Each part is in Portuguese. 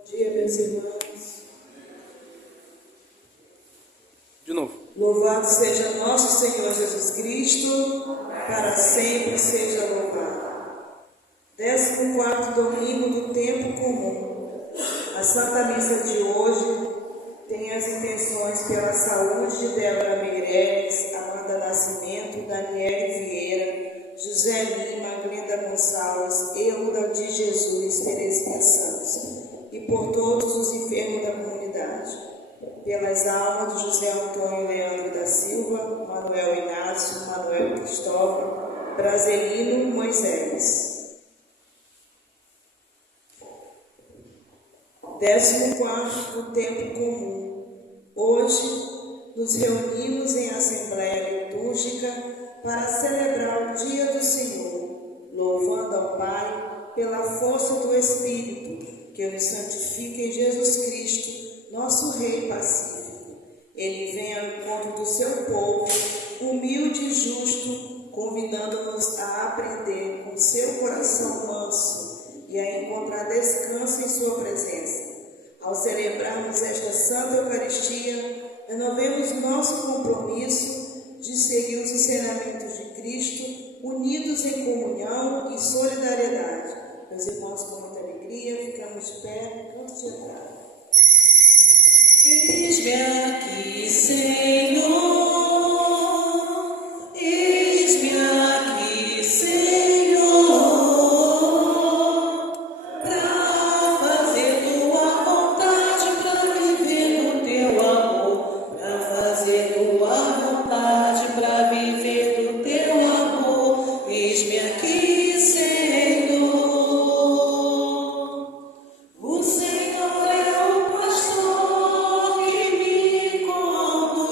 Bom dia, meus irmãos. De novo. Louvado seja nosso Senhor Jesus Cristo, para sempre seja louvado. 14º domingo do tempo comum. A Santa Missa de hoje tem as intenções pela saúde de Débora Meireles, Amanda Nascimento, Daniele Vieira, José Lima, Glenda Gonçalves, Euda de Jesus, Terezinha Santos, e por todos os enfermos da comunidade, pelas almas de José Antônio Leandro da Silva, Manuel Inácio, Manuel Cristóvão, Braselino Moisés. 14º do tempo comum. Hoje nos reunimos em assembleia litúrgica para celebrar o dia do Senhor, louvando ao Pai pela força do Espírito, que nos santifica em Jesus Cristo, nosso Rei pacífico. Ele vem ao encontro do seu povo, humilde e justo, convidando-nos a aprender com seu coração manso e a encontrar descanso em sua presença. Ao celebrarmos esta Santa Eucaristia, renovemos nosso compromisso de seguir os ensinamentos de Cristo, unidos em comunhão e solidariedade. Meus irmãos, com muita alegria, ficamos de pé no canto de entrada. Eis-me aqui, Senhor. Eis-me aqui, Senhor, para fazer tua vontade, para viver no teu amor, para fazer tua vontade, para viver no teu amor. Eis-me aqui, Senhor. O Senhor é o pastor que me conduz.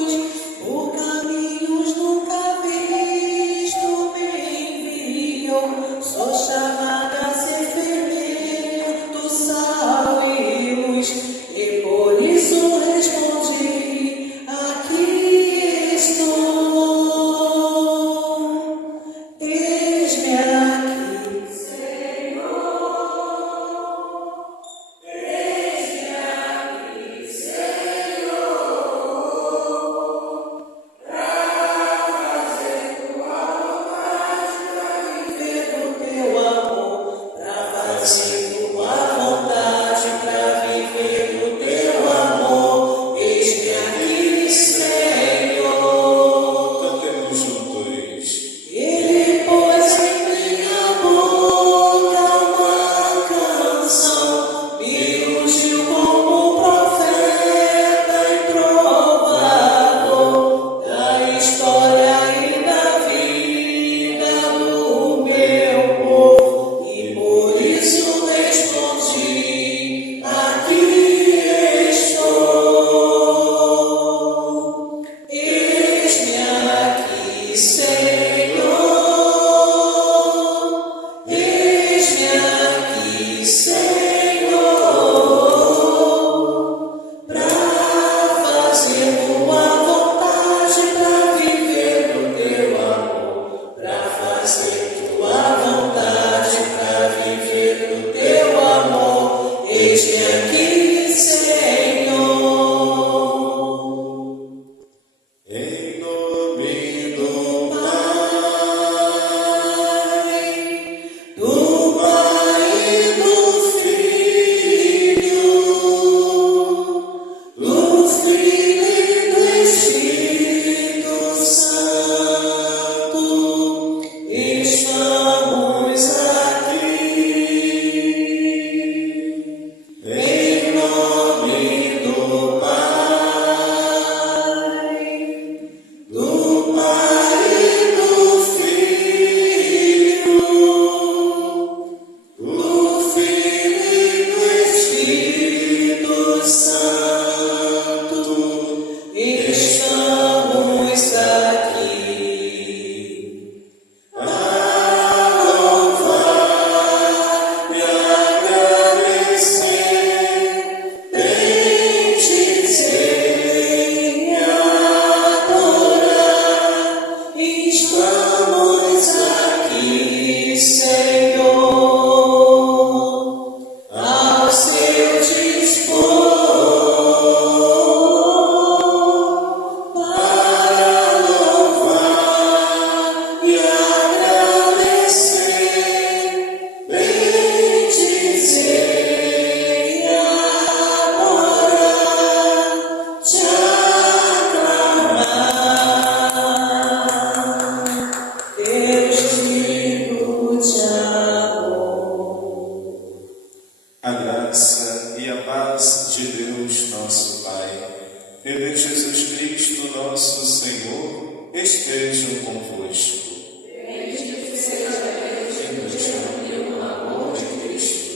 nosso Senhor estejam convosco. Bendito seja Deus que nos reuniu no amor de Cristo.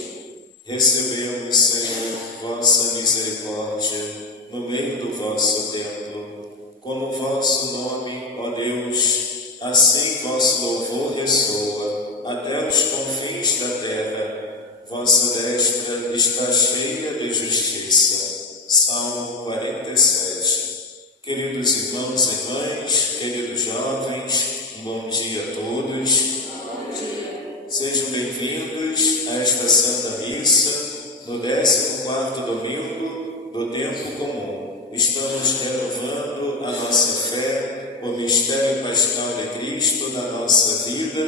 Recebemos, Senhor, vossa misericórdia no meio do vosso templo. Com o vosso nome, ó Deus, assim vosso louvor ressoa até os confins da terra. Vossa destra está cheia de justiça. Salmo 47. Queridos irmãos e irmãs, queridos jovens, um bom dia a todos. Bom dia. Sejam bem-vindos a esta Santa Missa, no 14º domingo do tempo comum. Estamos renovando a nossa fé, o mistério pascal de Cristo na nossa vida,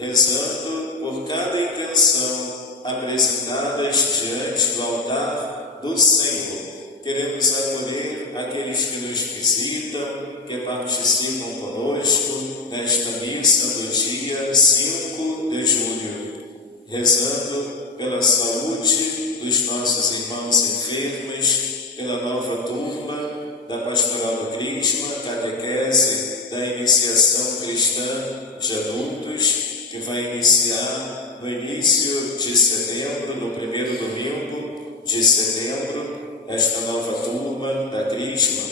rezando por cada intenção apresentadas diante do altar do Senhor. Queremos acolher aqueles que nos visitam, que participam conosco nesta missa do dia 5 de julho, rezando pela saúde dos nossos irmãos enfermos, pela nova turma da Pastoral do Crisma, catequese da iniciação cristã de adultos, que vai iniciar no início de setembro, no primeiro domingo de setembro, esta nova turma da Crisma.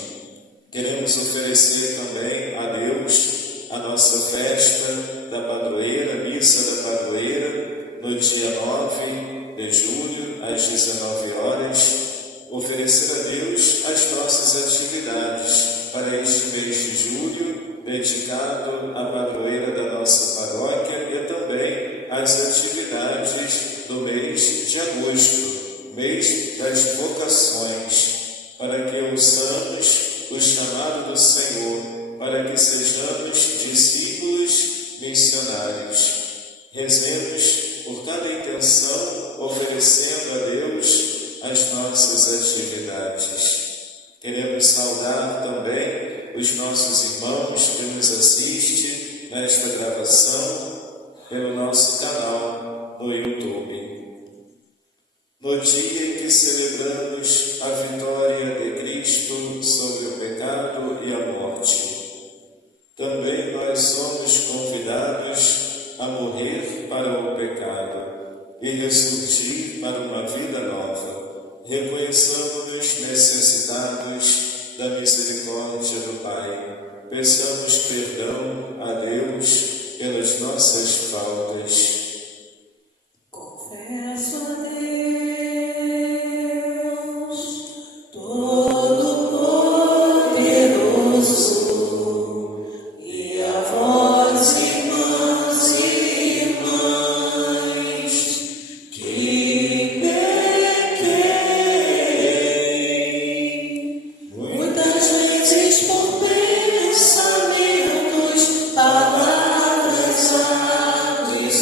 Queremos oferecer também a Deus a nossa festa da padroeira, missa da padroeira, no dia 9 de julho, às 19 horas. Oferecer a Deus as nossas atividades para este mês de julho, dedicado à padroeira da nossa paróquia, e também as atividades do mês de agosto, mês das vocações, para que ouçamos o chamado do Senhor, para que sejamos discípulos missionários. Rezemos por cada intenção, oferecendo a Deus as nossas atividades. Queremos saudar também os nossos irmãos que nos assistem nesta gravação pelo nosso canal no YouTube. No dia em que celebramos a vitória de Cristo sobre o pecado e a morte, também nós somos convidados a morrer para o pecado e ressurgir para uma vida nova, reconhecendo-nos necessitados da misericórdia do Pai. Peçamos perdão a Deus pelas nossas faltas. Confesso a Deus e a vós, irmãos e irmãs, que pequei muitas vezes por pensamentos, palavras, atos,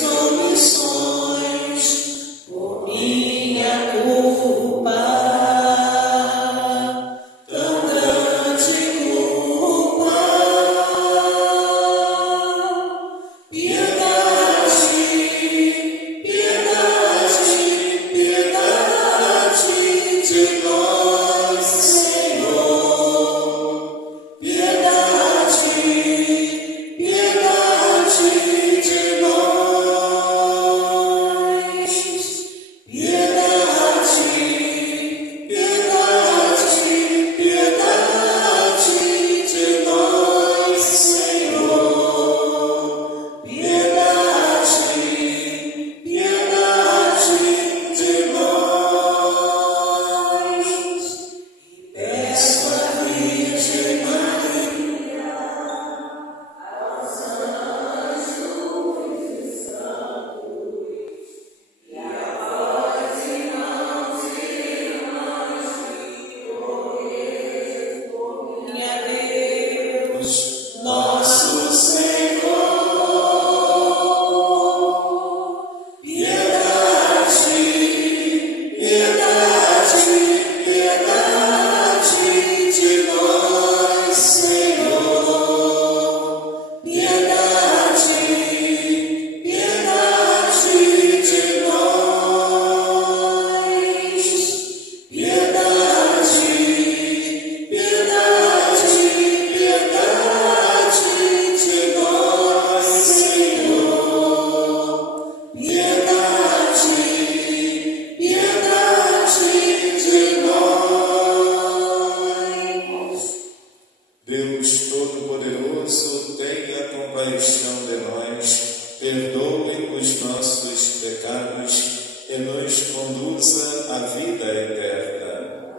Todo-Poderoso, tenha compaixão de nós, perdoe os nossos pecados e nos conduza à vida eterna.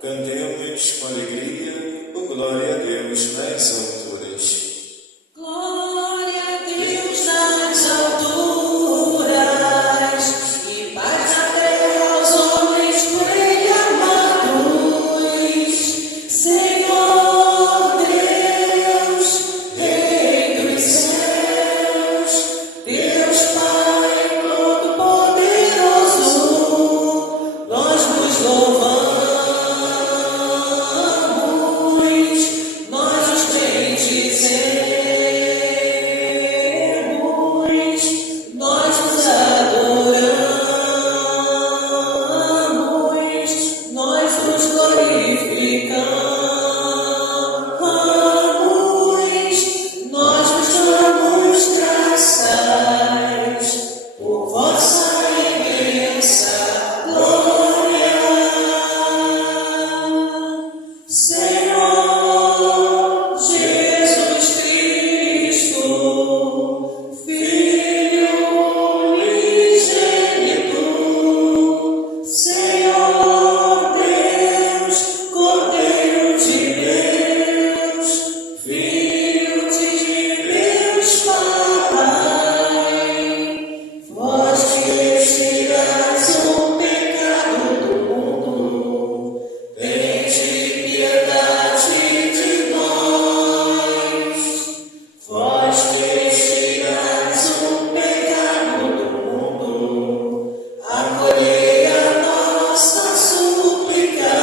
Cantemos com alegria o Glória a Deus nas alturas. Glória a Deus nas alturas, e paz na terra aos homens por ele amados. Senhor Deus, Rei dos céus, Deus Pai Todo-Poderoso, nós vos louvamos, nós os bendizemos, nós os adoramos, nós os glorificamos, nós vos damos graças por vossa imensa glória. Senhor Jesus Cristo, Filho unigênito, Senhor Deus, Cordeiro de Deus, Filho de Deus Pai, vós que extirpais o pecado do mundo, tende piedade de nós. Vós que extirpais o pecado do mundo, acolhei a nossa súplica.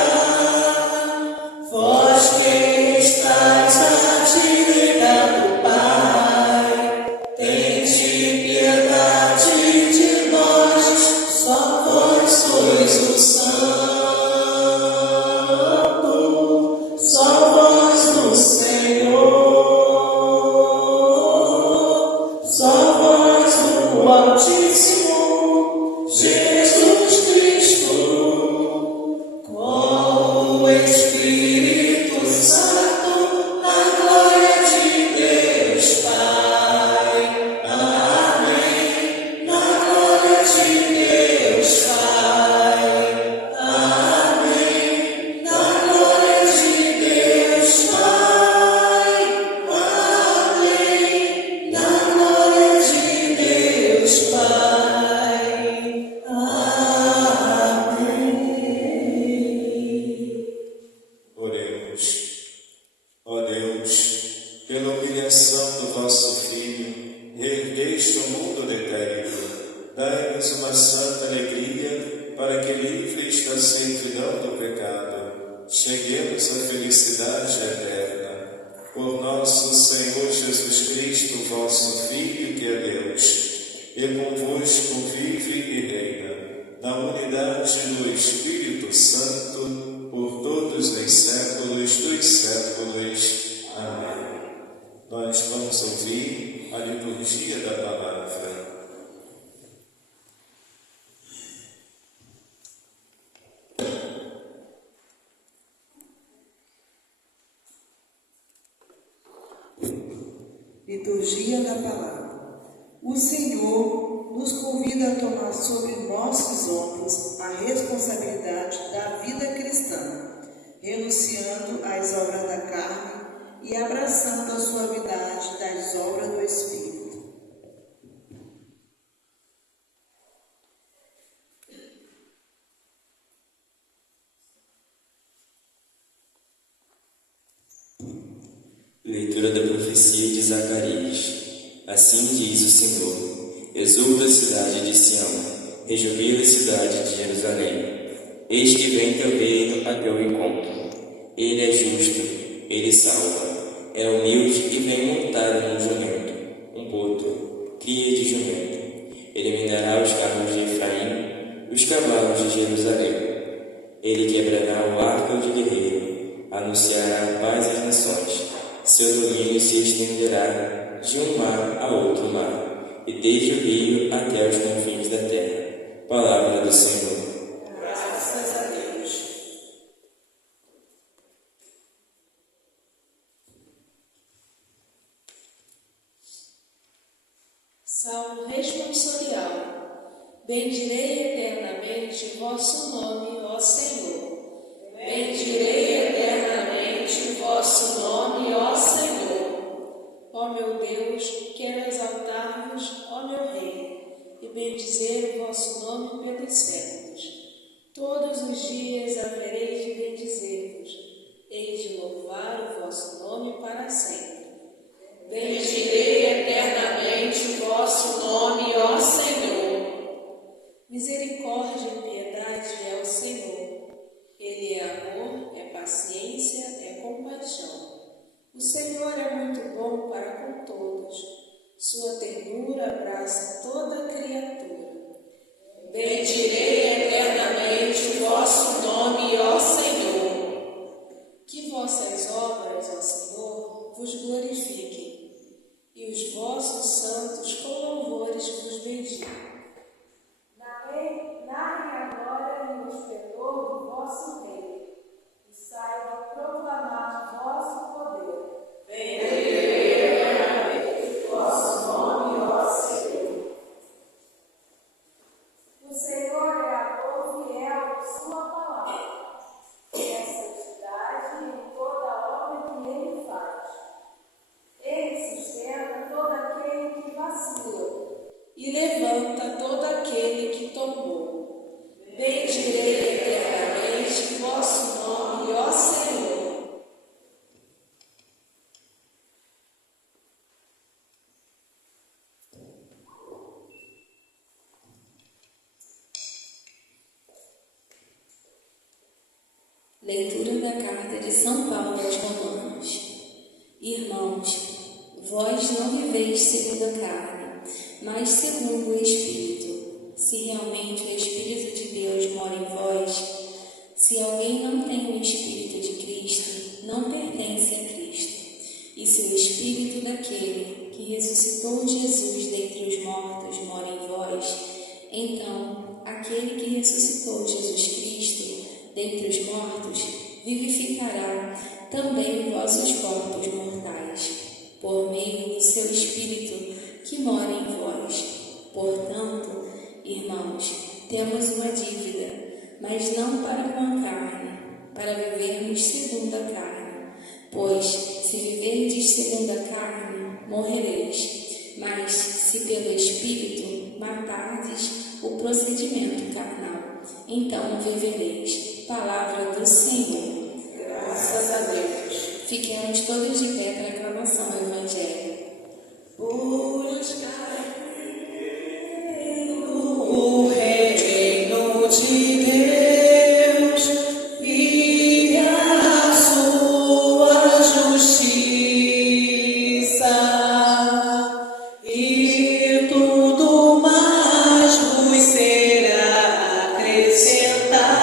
Vós que estáis à direita do Pai, tende piedade de nós. Só vós sois o Santo, só vós o Senhor, só vós o Altíssimo, Jesus Cristo, com o Espírito Santo, na glória de Deus Pai. Amém. Na glória de Deus Pai. Amém. Na glória de Deus Pai. Amém. Na glória de Deus Pai. Amém. Oremos. Ó Deus, pela humilhação do vosso Filho, reergueste o mundo decaído. Dai-nos uma santa alegria, para que, livres da servidão do pecado, cheguemos à felicidade eterna. Por nosso Senhor Jesus Cristo, vosso Filho, que é Deus, e convosco vive e reina, na unidade do Espírito Santo, por todos os séculos dos séculos. Amém. Nós vamos ouvir a liturgia da palavra. Liturgia da Palavra. O Senhor nos convida a tomar sobre nossos ombros a responsabilidade da vida cristã, renunciando às obras da carne e abraçando a suavidade das obras do Espírito. Leitura da profecia de Zacarias. Assim diz o Senhor: exulta a cidade de Sião, rejubila a cidade de Jerusalém. Eis que vem teu reino a teu encontro. Ele é justo, ele salva, é humilde e vem montado num jumento, um potro, cria de jumento. Ele minará os carros de Efraim, os cavalos de Jerusalém. Ele quebrará o arco de guerreiro, anunciará a paz às nações. Seu domínio se estenderá de um mar a outro mar, e desde o rio até os confins da terra. Palavra do Senhor. Salmo responsorial. Bendirei eternamente o vosso nome, ó Senhor. Bendirei eternamente o vosso nome, ó Senhor. Ó meu Deus, quero exaltar-vos, ó meu Rei, e bendizer o vosso nome pelos séculos. Todos os dias haverei de bendizer-vos, hei de louvar o vosso nome para sempre. Bendirei eternamente o vosso nome, ó Senhor. Misericórdia e piedade é o Senhor. Ele é amor, é paciência, é compaixão. O Senhor é muito bom para com todos. Sua ternura abraça toda a criatura. Bendirei eternamente o vosso nome, ó Senhor. Que vossas obras, ó Senhor, vos glorifiquem, e os vossos santos com louvores vos bendigam. Narrem agora no esplendor do vosso reino, e saibam proclamar vosso poder. Bendirei eternamente o vosso nome, ó Senhor. O Senhor é amor fiel em sua palavra, e a santidade em toda a obra que ele faz. Ele sustenta todo aquele que vacila e levanta todo aquele que tombou. Bendirei eternamente o vosso nome, ó Senhor. Leitura da carta de São Paulo aos Romanos. Irmãos, vós não viveis segundo a carne, mas segundo o Espírito. Se realmente o Espírito de Deus mora em vós, se alguém não tem o Espírito de Cristo, não pertence a Cristo. E se o Espírito daquele que ressuscitou Jesus dentre os mortos mora em vós, então aquele que ressuscitou Jesus Cristo dentre os mortos vivificará também os vossos corpos mortais, por meio do seu Espírito que mora em vós. Portanto, irmãos, temos uma dívida, mas não para com a carne, para vivermos segundo a carne. Pois, se viverdes segundo a carne, morrereis. Mas, se pelo Espírito matardes o procedimento carnal, então vivereis. Palavra do Senhor. Graças a Deus. Fiquemos todos de pé para a aclamação do Evangelho. Buscai o reino de Deus e a sua justiça, e tudo mais vos será acrescentado.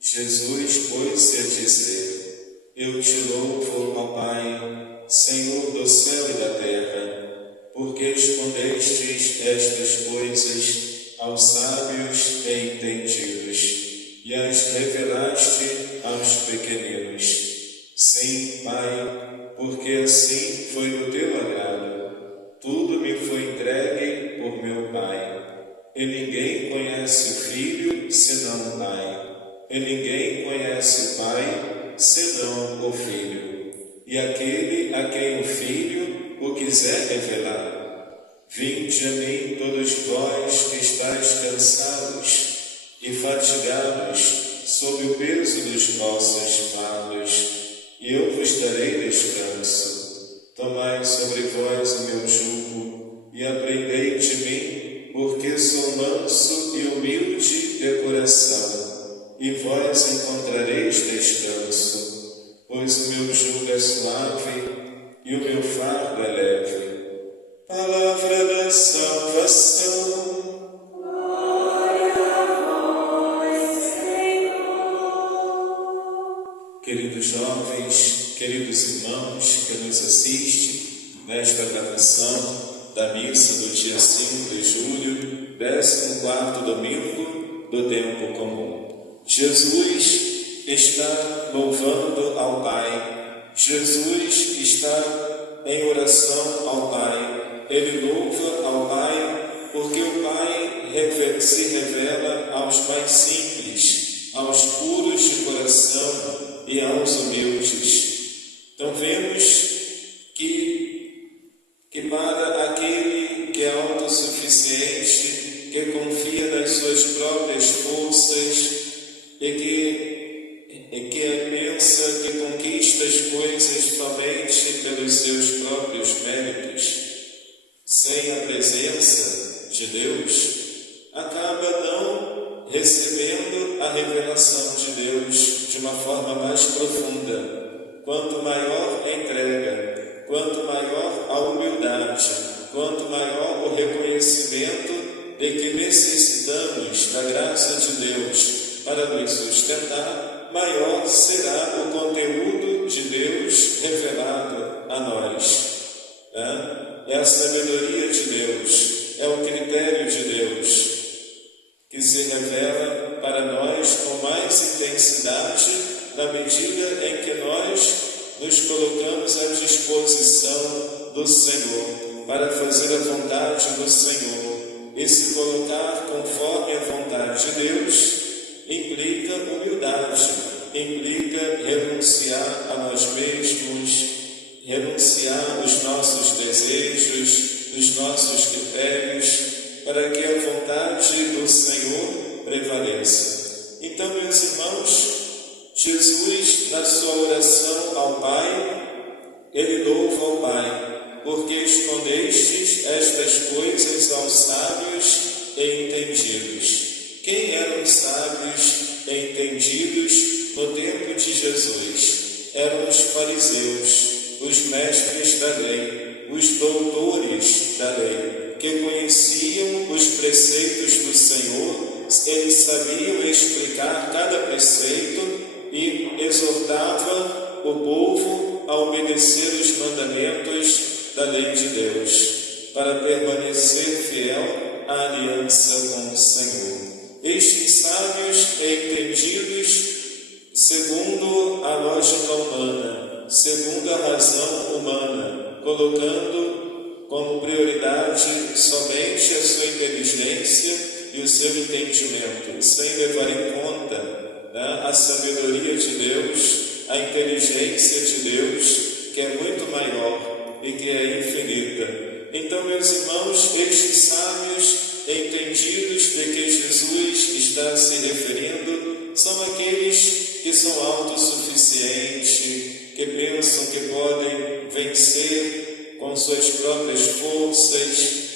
Jesus pôs-se a dizer: Eu te louvo, ó Pai, Senhor do céu e da terra, porque escondestes estas coisas aos sábios e entendidos, e as revelaste aos pequeninos. Sim, Pai, porque assim foi o teu agrado. Tudo me foi entregue por meu Pai. E ninguém conhece o Filho senão o Pai. E ninguém conhece o Pai senão o Filho. E aquele a quem o Filho o quiser revelar. Vinde a mim todos vós que estáis cansados e fatigados sob o peso dos vossos fardos, e eu vos darei descanso. Tomai sobre vós o meu jugo e aprendei de mim, porque sou manso e humilde de coração, e vós encontrareis descanso, pois o meu jugo é suave e o meu fardo é leve. Palavra da salvação. Queridos jovens, queridos irmãos que nos assistem nesta gravação da missa do dia 5 de julho, 14º domingo do tempo comum. Jesus está louvando ao Pai, Jesus está em oração ao Pai, ele louva ao Pai porque o Pai se revela aos mais simples, aos puros de coração e aos humildes. Então vemos que para aquele que é autossuficiente, que confia nas suas próprias forças e que pensa que conquista as coisas somente pelos seus próprios méritos, sem a presença de Deus, acaba não recebendo a revelação de Deus de uma forma mais profunda. Quanto maior a entrega, quanto maior a humildade, quanto maior o reconhecimento de que necessitamos da graça de Deus para nos sustentar, maior será o conteúdo de Deus revelado a nós. É a sabedoria de Deus, é o critério de Deus que se revela para nós com mais intensidade na medida em que nós nos colocamos à disposição do Senhor para fazer a vontade do Senhor. E se colocar conforme a vontade de Deus implica humildade, implica renunciar a nós mesmos, renunciar os nossos desejos, os nossos critérios, para que a vontade do Senhor prevaleça. Então, meus irmãos, Jesus, na sua oração ao Pai, ele louva ao Pai, porque escondestes estas coisas aos sábios e entendidos. Quem eram os sábios e entendidos no tempo de Jesus? Eram os fariseus, os mestres da lei, os doutores da lei, que conheciam os preceitos do Senhor, eles sabiam explicar cada preceito e exortavam o povo a obedecer os mandamentos da lei de Deus, para permanecer fiel à aliança com o Senhor. Estes sábios e entendidos segundo a lógica humana, segundo a razão humana, colocando como prioridade somente a sua inteligência e o seu entendimento, sem levar em conta a sabedoria de Deus, a inteligência de Deus, que é muito maior e que é infinita. Então, meus irmãos, estes sábios entendidos de que Jesus está se referindo são aqueles que são autossuficientes, que pensam que podem vencer com suas próprias forças,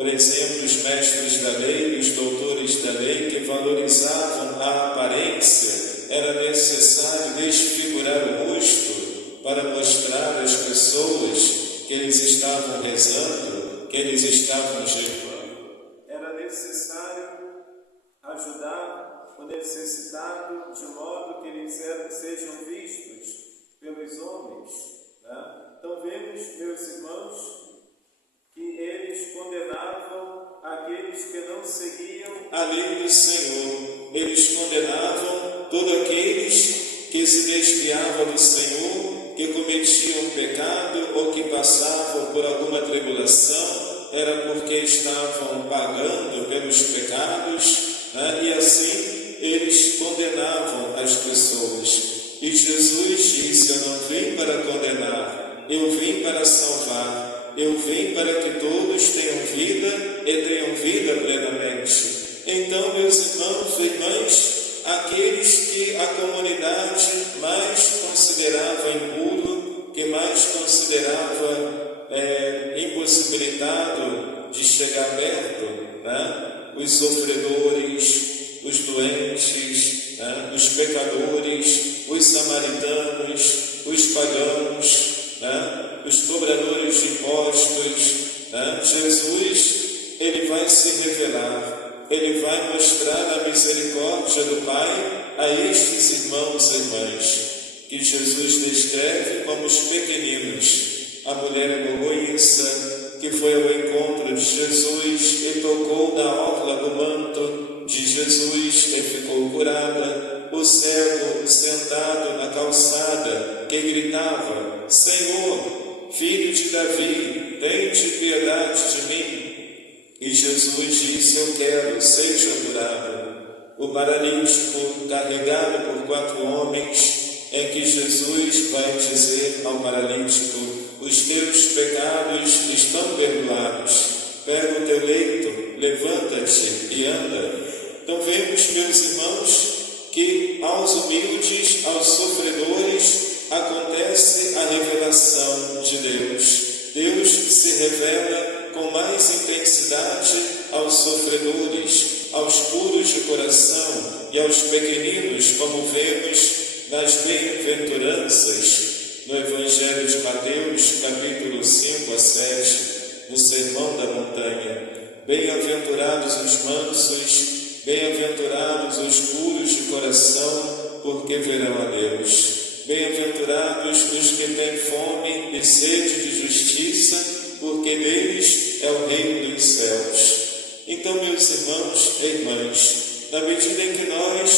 Por exemplo, os mestres da lei, os doutores da lei, que valorizavam a aparência, era necessário desfigurar o rosto para mostrar às pessoas que eles estavam rezando, que eles estavam jejuando. Era necessário ajudar o necessitado, de modo que eles sejam vistos pelos homens. Né? Então vemos, meus irmãos, que eles condenavam aqueles que não seguiam a lei do Senhor. Eles condenavam todos aqueles que se desviavam do Senhor, que cometiam pecado ou que passavam por alguma tribulação, era porque estavam pagando pelos pecados, né? E assim eles condenavam as pessoas. E Jesus disse: eu não vim para condenar, eu vim para salvar, eu vim para que todos tenham vida e tenham vida plenamente. Então, meus irmãos e irmãs, aqueles que a comunidade mais considerava impuro, que mais considerava impossibilitado de chegar perto, né? Os sofredores, os doentes, né? Os pecadores, os samaritanos, os pagãos, né? Os cobradores de impostos, né? Jesus, ele vai se revelar, ele vai mostrar a misericórdia do Pai a estes irmãos e irmãs, que Jesus descreve como os pequeninos. A mulher egoísta que foi ao encontro de Jesus e tocou na orla do manto de Jesus e ficou curada. O cego sentado na calçada que gritava: Senhor, filho de Davi, tende piedade de mim. E Jesus disse: eu quero, seja curado. O paralítico carregado por 4 homens, em que Jesus vai dizer ao paralítico: os teus pecados estão perdoados, pega o teu leito, levanta-te e anda. Então vemos, meus irmãos, que aos humildes, aos sofredores, acontece a revelação de Deus. Deus se revela com mais intensidade aos sofredores, aos puros de coração e aos pequeninos, como vemos nas bem-aventuranças no Evangelho de Mateus, capítulo 5 a 7, no Sermão da Montanha. Bem-aventurados os mansos, bem-aventurados os puros de coração, porque verão a Deus. Bem-aventurados os que têm fome e sede de justiça, porque deles é o reino dos céus. Então, meus irmãos e irmãs, na medida em que nós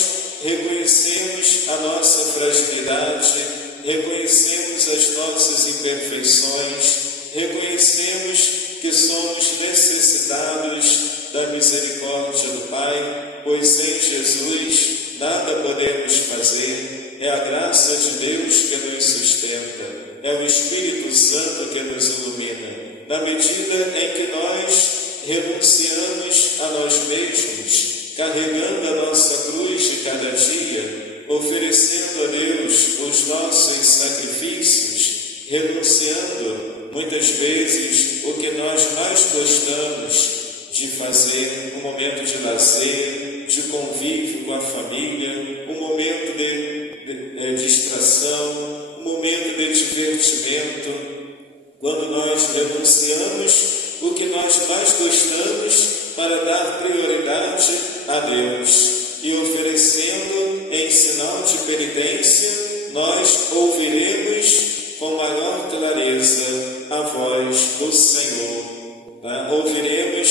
reconhecemos a nossa fragilidade, reconhecemos as nossas imperfeições, reconhecemos que somos necessitados da misericórdia do Pai, pois em Jesus nada podemos fazer, é a graça de Deus que nos sustenta, é o Espírito Santo que nos ilumina. Na medida em que nós renunciamos a nós mesmos, carregando a nossa cruz de cada dia, oferecendo a Deus os nossos sacrifícios, renunciando muitas vezes o que nós mais gostamos de fazer, um momento de lazer, de convívio com a família, um momento de distração, um momento de divertimento. Quando nós renunciamos o que nós mais gostamos para dar prioridade a Deus e oferecendo em sinal de penitência, nós ouviremos com maior clareza a voz do Senhor. Ouviremos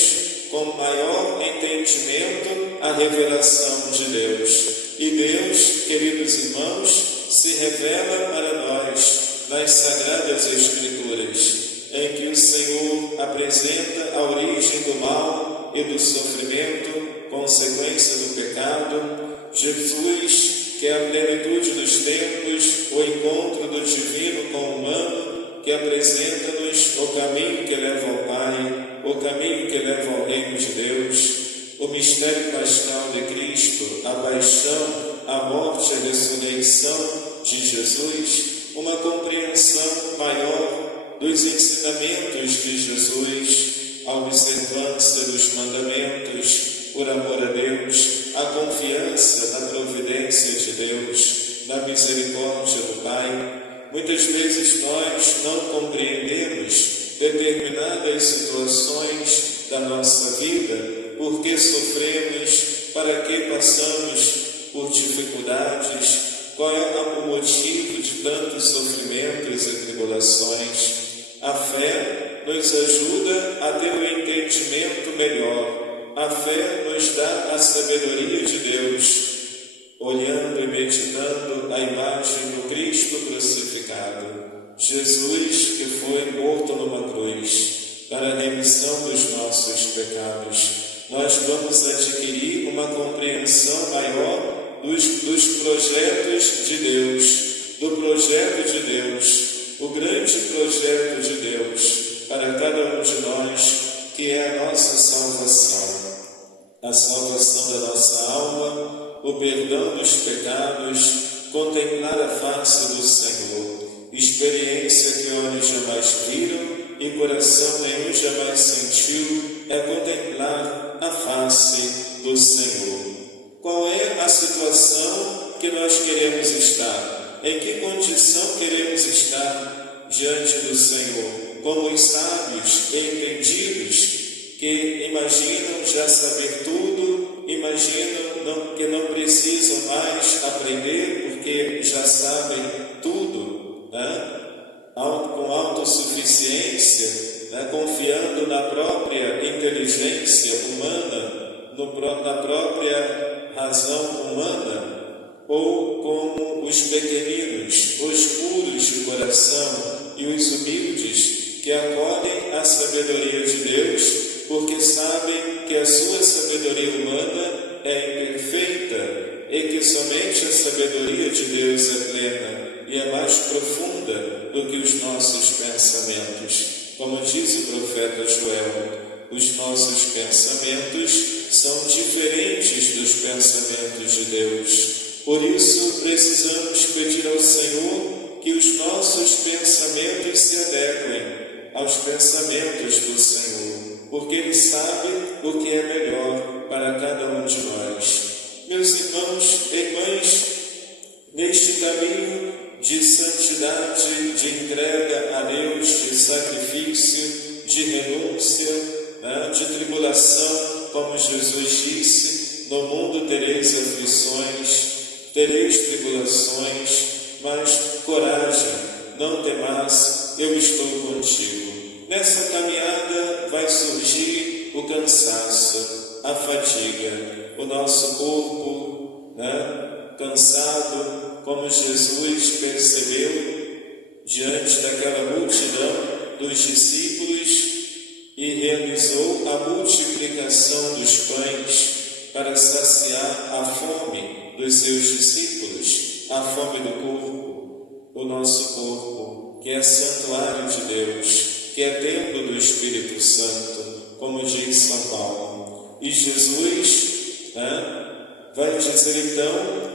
com maior entendimento a revelação de Deus. E Deus, queridos irmãos, se revela para nós nas Sagradas Escrituras, em que o Senhor apresenta a origem do mal e do sofrimento, consequência do pecado. Jesus, que é a plenitude dos tempos, o encontro do divino com o humano, que apresenta-nos o caminho que leva ao Pai, o caminho que leva ao reino de Deus, o mistério pascal de Cristo, a paixão, a morte e a ressurreição de Jesus, uma compreensão maior dos ensinamentos de Jesus, a observância dos mandamentos, por amor a Deus, a confiança na providência de Deus, na misericórdia do Pai. Muitas vezes nós não compreendemos determinadas situações da nossa vida, porque sofremos, para que passamos tantos sofrimentos e tribulações. A fé nos ajuda a ter um entendimento melhor. A fé nos dá a sabedoria de Deus, olhando e meditando a imagem do Cristo crucificado. Jesus que foi morto numa cruz para a remissão dos nossos pecados. Nós vamos adquirir uma compreensão maior dos projetos de Deus, do projeto de Deus, o grande projeto de Deus para cada um de nós, que é a nossa salvação. A salvação da nossa alma, o perdão dos pecados, contemplar a face do Senhor. Experiência que olhos jamais viram e coração nenhum jamais sentiu, é contemplar a face do Senhor. Qual é a situação que nós queremos estar? Em que condição queremos estar diante do Senhor? Como os sábios e entendidos que imaginam já saber tudo, imaginam que não precisam mais aprender porque já sabem tudo, né? Com autossuficiência, né? Confiando na própria inteligência humana, na própria razão humana, ou como os pequeninos, os puros de coração e os humildes que acolhem a sabedoria de Deus, porque sabem que a sua sabedoria humana é imperfeita e que somente a sabedoria de Deus é plena e é mais profunda do que os nossos pensamentos. Como diz o profeta Joel, os nossos pensamentos são diferentes dos pensamentos de Deus. Por isso, precisamos pedir ao Senhor que os nossos pensamentos se adequem aos pensamentos do Senhor, porque Ele sabe o que é melhor para cada um de nós. Meus irmãos e irmãs, neste caminho de santidade, de entrega a Deus, de sacrifício, de renúncia, né, de tribulação, como Jesus disse, no mundo tereis aflições, tereis tribulações, mas coragem, não temais, eu estou contigo. Nessa caminhada vai surgir o cansaço, a fadiga, o nosso corpo, né, cansado, como Jesus percebeu diante daquela multidão dos discípulos e realizou a multiplicação dos pães para saciar a fome dos seus discípulos, a fome do corpo, o nosso corpo, que é santuário de Deus, que é templo do Espírito Santo, como diz São Paulo. E Jesus, vai dizer então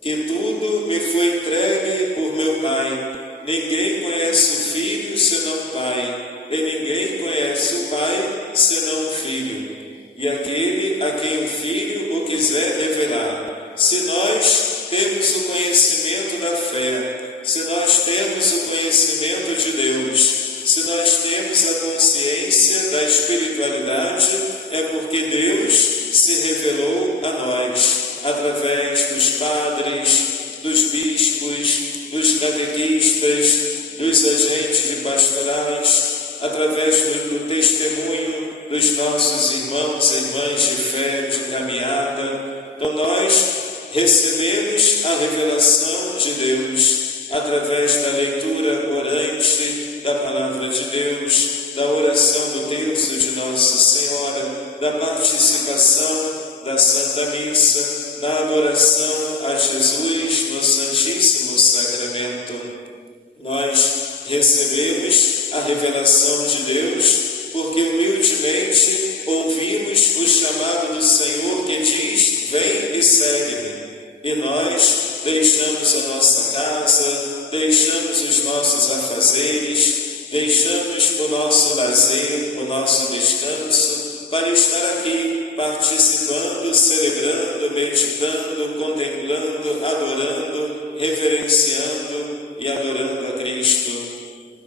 que tudo me foi entregue por meu Pai. Ninguém conhece o Filho senão o Pai, e ninguém conhece o Pai senão o Filho, e aquele a quem o Filho o quiser revelar. Se nós temos o conhecimento da fé, se nós temos o conhecimento de Deus, se nós temos a consciência da espiritualidade, é porque Deus se revelou a nós, através dos padres, dos bispos, dos catequistas, dos agentes de pastorais, através do testemunho dos nossos irmãos e irmãs de fé, de caminhada. Então nós recebemos a revelação de Deus através da leitura orante da Palavra de Deus, da oração do terço de Nossa Senhora, da participação da Santa Missa, da adoração a Jesus no Santíssimo Sacramento. Nós recebemos a revelação de Deus porque humildemente ouvimos o chamado do Senhor que diz: vem e segue-me. E nós deixamos a nossa casa, deixamos os nossos afazeres, deixamos o nosso lazer, o nosso descanso, para estar aqui participando, celebrando, meditando, contemplando, adorando, reverenciando e adorando a Cristo,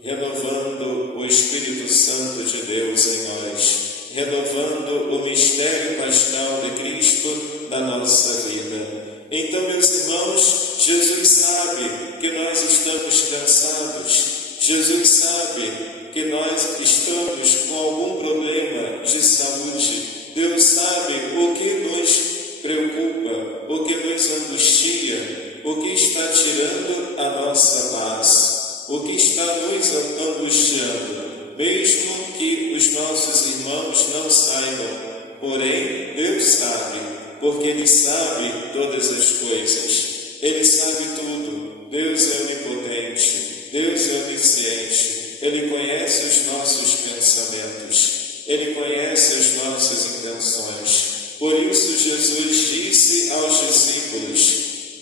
renovando o Espírito Santo de Deus em nós, renovando o mistério pascal de Cristo na nossa vida. Então, meus irmãos, Jesus sabe que nós estamos cansados. Jesus sabe que nós estamos com algum problema de saúde. Deus sabe o que nos preocupa, o que nos angustia, o que está tirando a nossa paz, o que está nos angustiando, mesmo que os nossos irmãos não saibam. Porém, Deus sabe, porque Ele sabe todas as coisas. Ele sabe tudo. Deus é onipotente, Deus é onisciente. Ele conhece os nossos pensamentos, Ele conhece as nossas intenções. Por isso Jesus disse aos discípulos: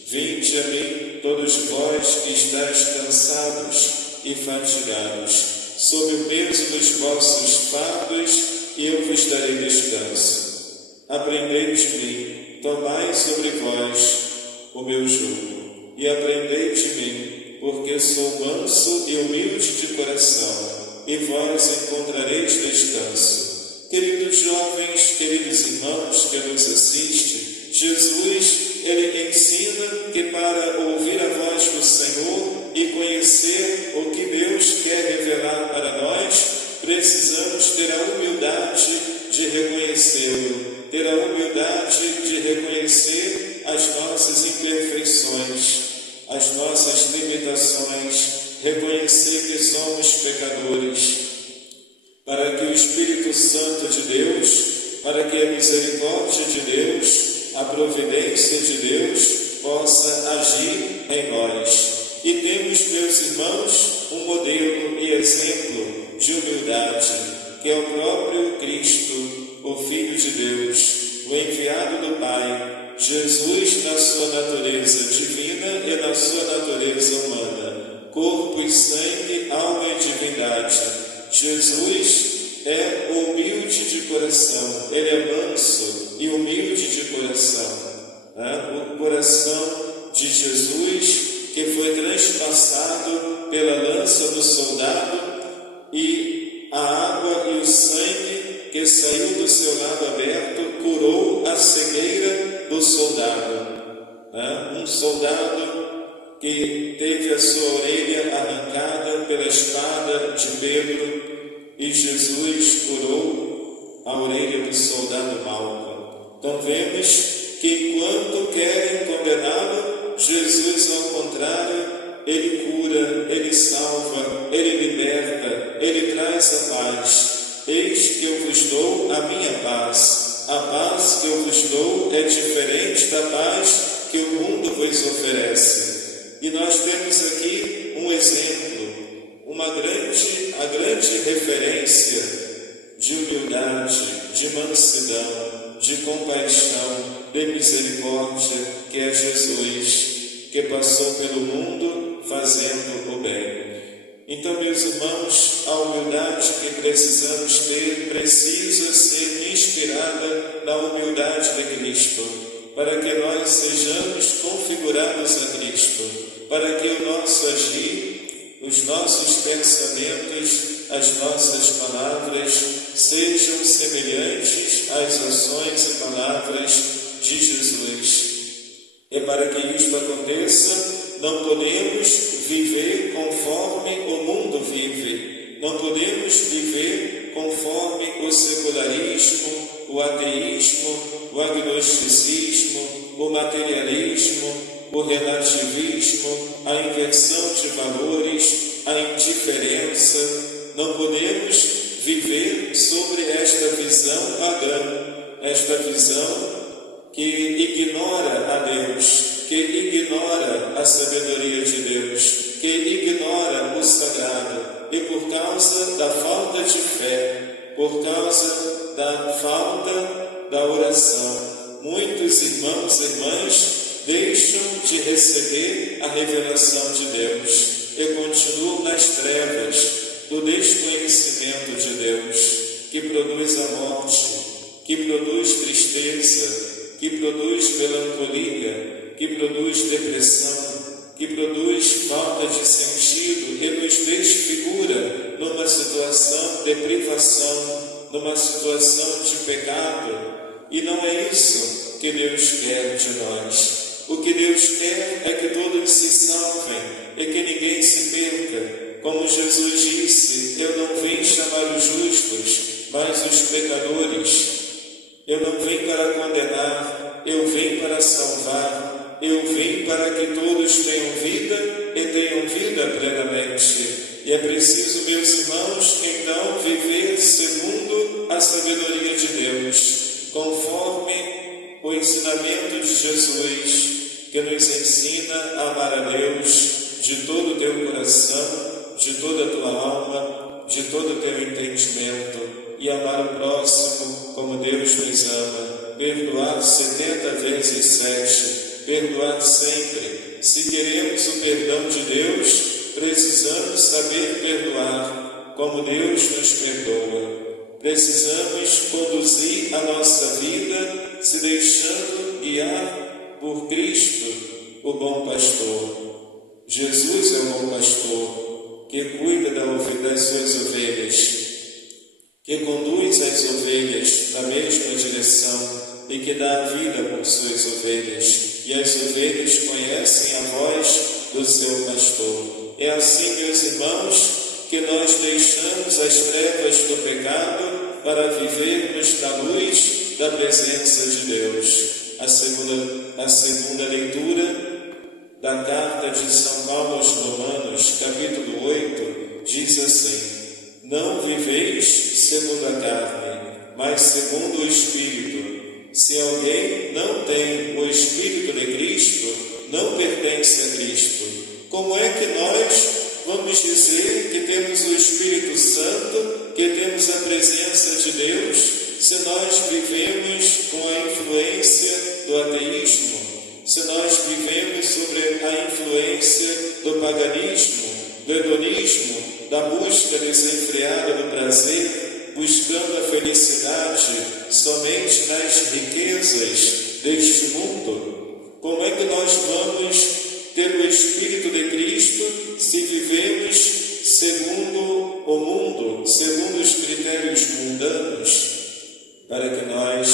vinde a mim, todos vós que estáis cansados e fatigados, sob o peso dos vossos fardos, e eu vos darei descanso. Aprendei de mim, tomai sobre vós o meu jugo, e aprendei de mim, porque sou manso e humilde de coração, e vós encontrareis descanso. Queridos jovens, queridos irmãos que nos assistem, Jesus, Ele ensina que para ouvir a voz do Senhor e conhecer o que Deus quer revelar para nós, precisamos ter a humildade de reconhecê-lo, ter a humildade de reconhecer as nossas imperfeições, as nossas limitações, reconhecer que somos pecadores, para que o Espírito Santo de Deus, para que a misericórdia de Deus, a providência de Deus possa agir em nós. E temos, meus irmãos, um modelo e exemplo de humildade, que é o próprio Cristo, o Filho de Deus, o enviado do Pai, Jesus na sua natureza divina e na sua natureza humana, corpo e sangue, alma e divindade. Jesus é humilde de coração, Ele é manso e humilde de coração. O coração de Jesus, que foi transpassado pela lança do soldado, e a água e o sangue que saiu do seu lado aberto curou a cegueira do soldado. Um soldado que teve a sua orelha arrancada pela espada de Pedro, e Jesus curou a orelha do soldado Malco. Então vemos que enquanto querem condená-lo, Jesus, ao contrário, Ele cura, Ele salva, Ele liberta, Ele traz a paz. Eis que eu vos dou a minha paz. A paz que eu vos dou é diferente da paz que o mundo vos oferece. E nós temos aqui um exemplo, a grande referência de humildade, de mansidão, de compaixão, de misericórdia, que é Jesus, que passou pelo mundo fazendo o bem. Então, meus irmãos, a humildade que precisamos ter precisa ser inspirada na humildade de Cristo, para que nós sejamos configurados a Cristo, para que o nosso agir, os nossos pensamentos, as nossas palavras sejam semelhantes às ações e palavras de Jesus. E para que isto aconteça, não podemos viver conforme o mundo vive, não podemos viver conforme o secularismo, o ateísmo, o agnosticismo, o materialismo, o relativismo, a inversão de valores, a indiferença. Não podemos viver sobre esta visão pagã, esta visão que ignora a Deus, que ignora a sabedoria de Deus, que ignora o sagrado, e por causa da falta de fé, por causa da falta da oração, muitos irmãos e irmãs deixam de receber a revelação de Deus e continuam nas trevas do desconhecimento de Deus, que produz a morte, que produz tristeza, que produz melancolia, que produz depressão, que produz falta de sentido e nos desfigura numa situação de privação, numa situação de pecado. E não é isso que Deus quer de nós. O que Deus quer é que todos se salvem e que ninguém se perca. Como Jesus disse, eu não vim chamar os justos, mas os pecadores. Eu não vim para condenar, eu vim para salvar. Eu vim para que todos tenham vida e tenham vida plenamente. E é preciso, meus irmãos, então viver segundo a sabedoria de Deus, conforme o ensinamento de Jesus, que nos ensina a amar a Deus de todo o teu coração, de toda a tua alma, de todo o teu entendimento, e amar o próximo como Deus nos ama, perdoar 70 vezes 7, perdoar sempre. Se queremos o perdão de Deus, precisamos saber perdoar como Deus nos perdoa. Precisamos conduzir a nossa vida se deixando guiar por Cristo, o bom pastor. Jesus é o bom pastor que cuida das suas ovelhas, que conduz as ovelhas na mesma direção e que dá a vida por suas ovelhas. E as ovelhas conhecem a voz do seu pastor. É assim, meus irmãos, que nós deixamos as trevas do pecado para vivermos na luz da presença de Deus. A segunda leitura da carta de São Paulo aos Romanos, capítulo 8, diz assim: não viveis segundo a carne, mas segundo o Espírito. Se alguém não tem o Espírito de Cristo, não pertence a Cristo. Como é que nós vamos dizer que temos o Espírito Santo, que temos a presença de Deus, se nós vivemos com a influência do ateísmo, se nós vivemos sobre a influência do paganismo, do hedonismo, da busca desenfreada do prazer, buscando a felicidade somente nas riquezas deste mundo? Como é que nós vamos ter o Espírito de Cristo se vivemos segundo o mundo, segundo os critérios mundanos? Para que nós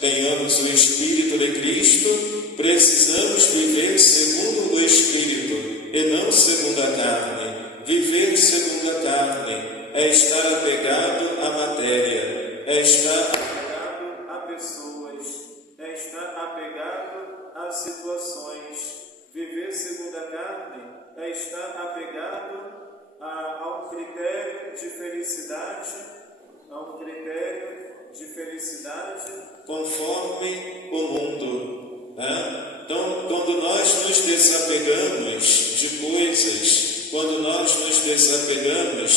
tenhamos o Espírito de Cristo, precisamos viver segundo o Espírito e não segundo a carne. Viver segundo a carne é estar apegado à matéria, é estar apegado a pessoas, é estar apegado a situações. Viver segundo a carne é estar apegado a um critério de felicidade, conforme o mundo. Então, quando nós nos desapegamos de coisas, quando nós nos desapegamos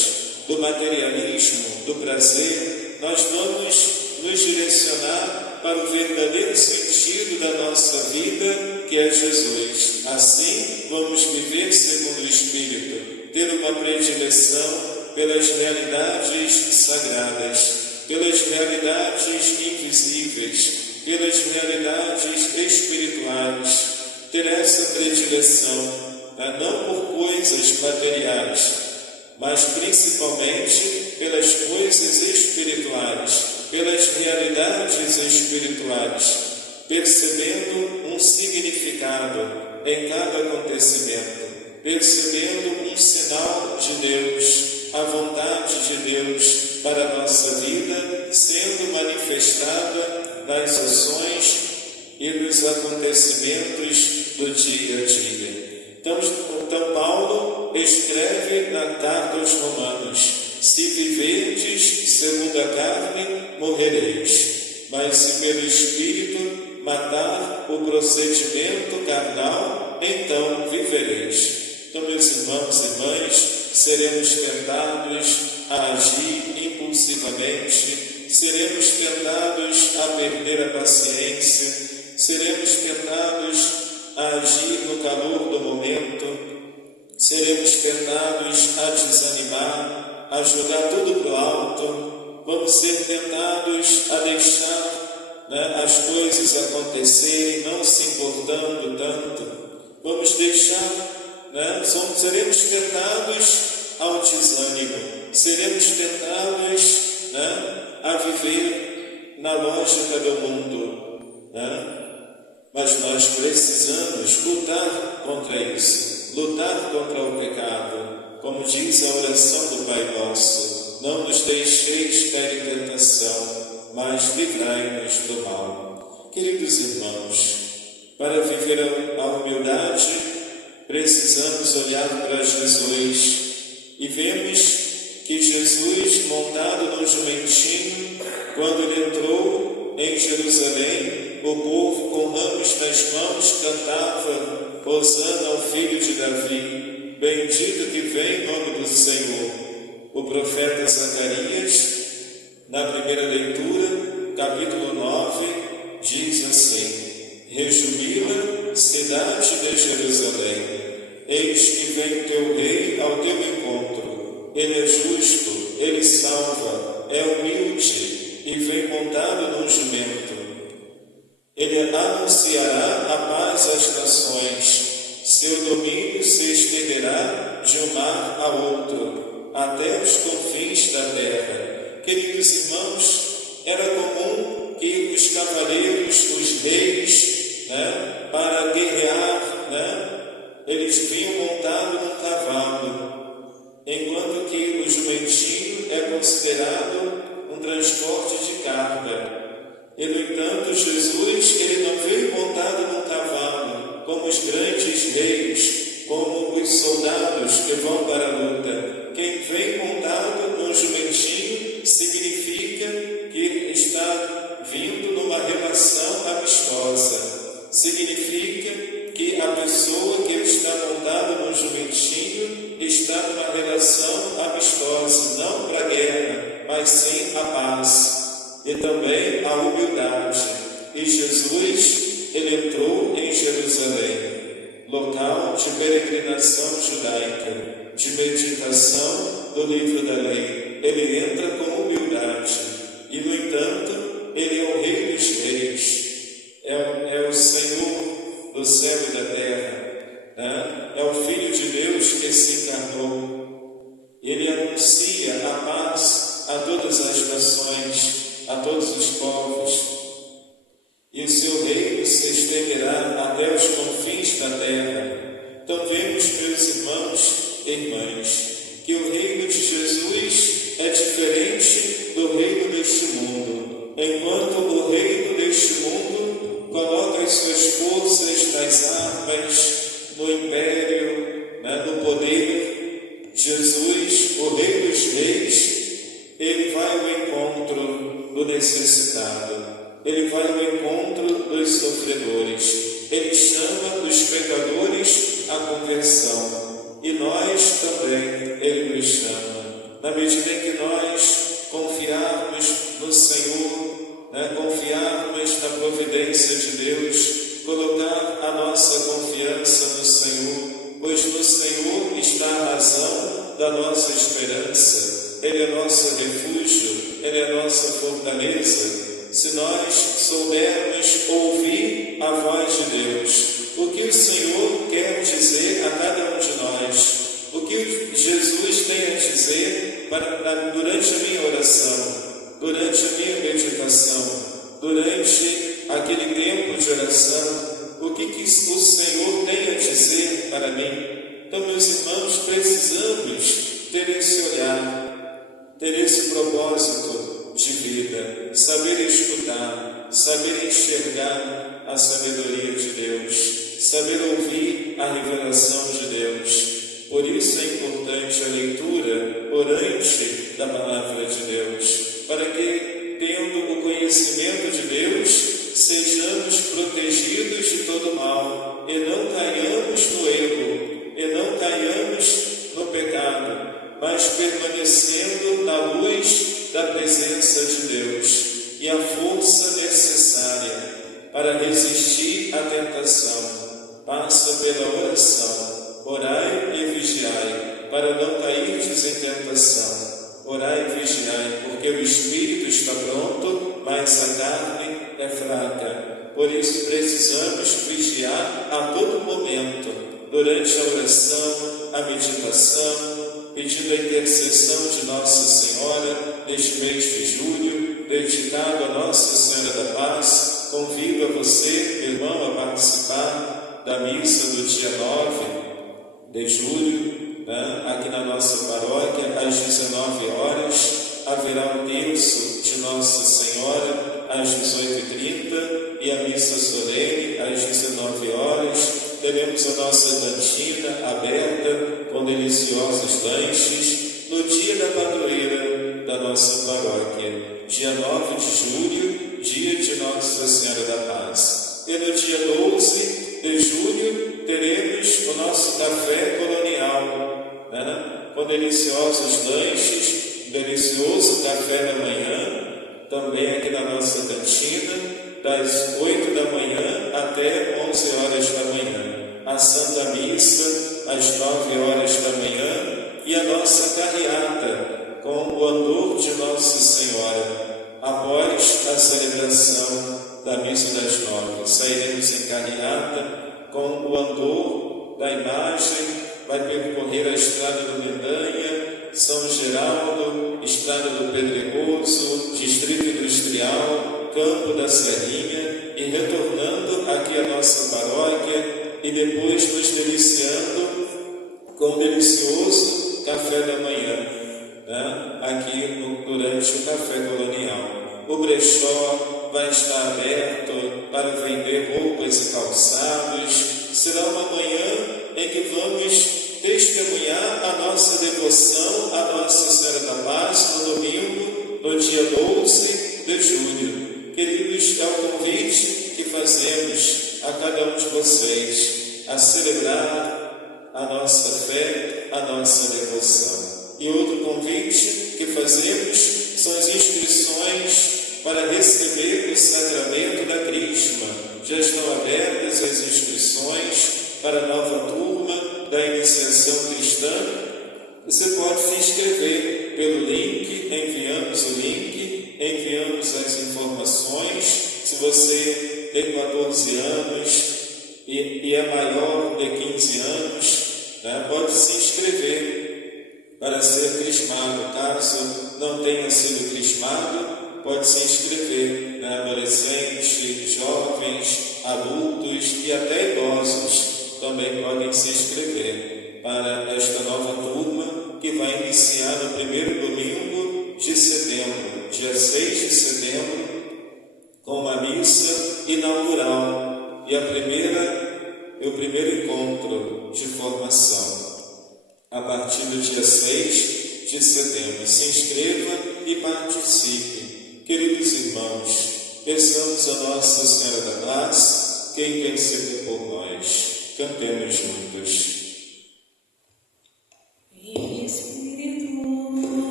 do materialismo, do prazer, nós vamos nos direcionar para o verdadeiro sentido da nossa vida, que é Jesus. Assim, vamos viver segundo o Espírito, ter uma predileção pelas realidades sagradas, pelas realidades invisíveis, pelas realidades espirituais, ter essa predileção, não por coisas materiais, mas principalmente pelas coisas espirituais, pelas realidades espirituais, percebendo um significado em cada acontecimento, percebendo um sinal de Deus, a vontade de Deus para a nossa vida sendo manifestada nas ações e nos acontecimentos do dia a dia. Então Paulo escreve na carta aos Romanos: se viverdes segundo a carne, morrereis, mas se pelo Espírito matar o procedimento carnal, então vivereis. Então, meus irmãos e irmãs, seremos tentados a agir impulsivamente, seremos tentados a perder a paciência, seremos tentados a agir no calor do momento, seremos tentados a desanimar, a jogar tudo para o alto, vamos ser tentados a deixar as coisas acontecerem, não se importando tanto, vamos deixar, seremos tentados ao desânimo, seremos tentados a viver na lógica do mundo. Mas nós precisamos lutar contra isso, lutar contra o pecado. Como diz a oração do Pai Nosso: não nos deixeis cair em tentação, mas livrai-nos do mal. Queridos irmãos, para viver a humildade, precisamos olhar para Jesus e vemos que Jesus, montado num jumentinho, quando ele entrou em Jerusalém, o povo com ramos nas mãos cantava: Hosana ao filho de Davi, bendito que vem em nome do Senhor. O profeta Zacarias, na primeira leitura, capítulo 9, diz assim: rejubila, cidade de Jerusalém, eis que vem teu rei ao teu encontro. Ele é justo, ele salva, é humilde e vem montado num jumento. Ele anunciará a paz às nações, seu domínio se estenderá de um mar a outro, até os confins da terra. Queridos irmãos, era comum que os cavaleiros, os reis, para guerrear, eles vinham montados num cavalo, enquanto que o jumentinho é considerado um transporte de carga. E, no entanto, Jesus, ele não veio montado num cavalo, como os grandes reis, como os soldados que vão para a luta. Quem vem montado num jumentinho significa que está vindo numa relação amistosa. Significa que a pessoa que está montada num jumentinho está numa relação amistosa, não para a guerra, mas sim a paz. E também a humildade. E Jesus, ele entrou em Jerusalém, local de peregrinação judaica, de meditação do livro da lei. Ele entra com humildade e, no entanto, ele é o Rei dos Reis, é o Senhor do céu e da terra, é o Filho de Deus que se encarnou. Ele anuncia a paz a todas as nações, a todos os povos, e o seu reino se estenderá até os confins da terra. Então vemos, meus irmãos e irmãs, que o reino de Jesus é diferente do reino deste mundo. Enquanto o reino deste mundo coloca as suas forças nas armas, no império, no poder, Jesus, o Rei dos Reis, ele vai ao encontro do necessitado, ele vai ao encontro dos sofredores, ele chama os pecadores à conversão, e nós também, ele nos chama, na medida em que nós confiarmos no Senhor, confiarmos na providência de Deus, colocar a nossa confiança no Senhor, pois no Senhor está a razão da nossa esperança. Ele é nosso refúgio, ele é nossa fortaleza. Se nós soubermos ouvir a voz de Deus, o que o Senhor quer dizer a cada um de nós, o que Jesus tem a dizer durante a minha oração, durante a minha meditação, durante aquele tempo de oração, o que o Senhor tem a dizer para mim. Então, meus irmãos, precisamos ter esse olhar, ter esse propósito de vida, saber escutar, saber enxergar a sabedoria de Deus, saber ouvir a revelação de Deus. Por isso é importante a leitura orante da palavra de Deus, para que, tendo o conhecimento de Deus, sejamos protegidos de todo mal e não caiamos no erro, e não caiamos no pecado, mas permanecendo na luz da presença de Deus e a força necessária para resistir à tentação passa pela oração. Orai e vigiai, para não cairdes em tentação. Orai e vigiai, porque o espírito está pronto, mas a carne é fraca. Por isso precisamos vigiar a todo momento, durante a oração, a meditação, pedindo a intercessão de Nossa Senhora neste mês de julho, dedicado a Nossa Senhora da Paz, convido a você, meu irmão, a participar da missa do dia 9 de julho, aqui na nossa paróquia, às 19 horas, haverá o terço de Nossa Senhora às 18h30 e a missa solene às 19 horas. Teremos a nossa cantina aberta com deliciosos lanches no dia da padroeira da nossa paróquia, dia 9 de julho, dia de Nossa Senhora da Paz. E no dia 12 de julho teremos o nosso café colonial, com deliciosos lanches, delicioso café da manhã, também aqui na nossa cantina, das 8 da manhã até 11 horas da manhã. A Santa Missa, às 9 horas da manhã, e a nossa carreata, com o andor de Nossa Senhora. Após a celebração da Missa das 9, sairemos em carreata com o andor da imagem, vai percorrer a Estrada do Mendanha, São Geraldo, Estrada do Pedregoso, Distrito Industrial, Campo da Serrinha, e retornando aqui à nossa paróquia, e depois nos deliciando com o delicioso café da manhã, aqui durante o café colonial. O brechó vai estar aberto para vender roupas e calçados. Será uma manhã em que vamos testemunhar a nossa devoção à Nossa Senhora da Paz no domingo, no dia 12 de julho. Queridos, é o convite que fazemos a cada um de vocês a celebrar a nossa fé, a nossa devoção. E outro convite que fazemos são as inscrições para receber o sacramento da Crisma. Já estão abertas as inscrições para a nova turma da iniciação cristã. Você pode se inscrever pelo link, enviamos o link, enviamos as informações. Se você tem 14 anos e é maior de 15 anos, pode se inscrever para ser crismado. Caso não tenha sido crismado, pode se inscrever, adolescentes, jovens, adultos e até idosos também podem se inscrever para esta nova turma que vai iniciar no primeiro domingo de setembro, dia 6 de setembro, com uma missa inaugural e o primeiro encontro de formação a partir do dia 6 de setembro. Se inscreva e participe. Queridos irmãos, peçamos a Nossa Senhora da Paz que interceda por nós. Cantemos juntos.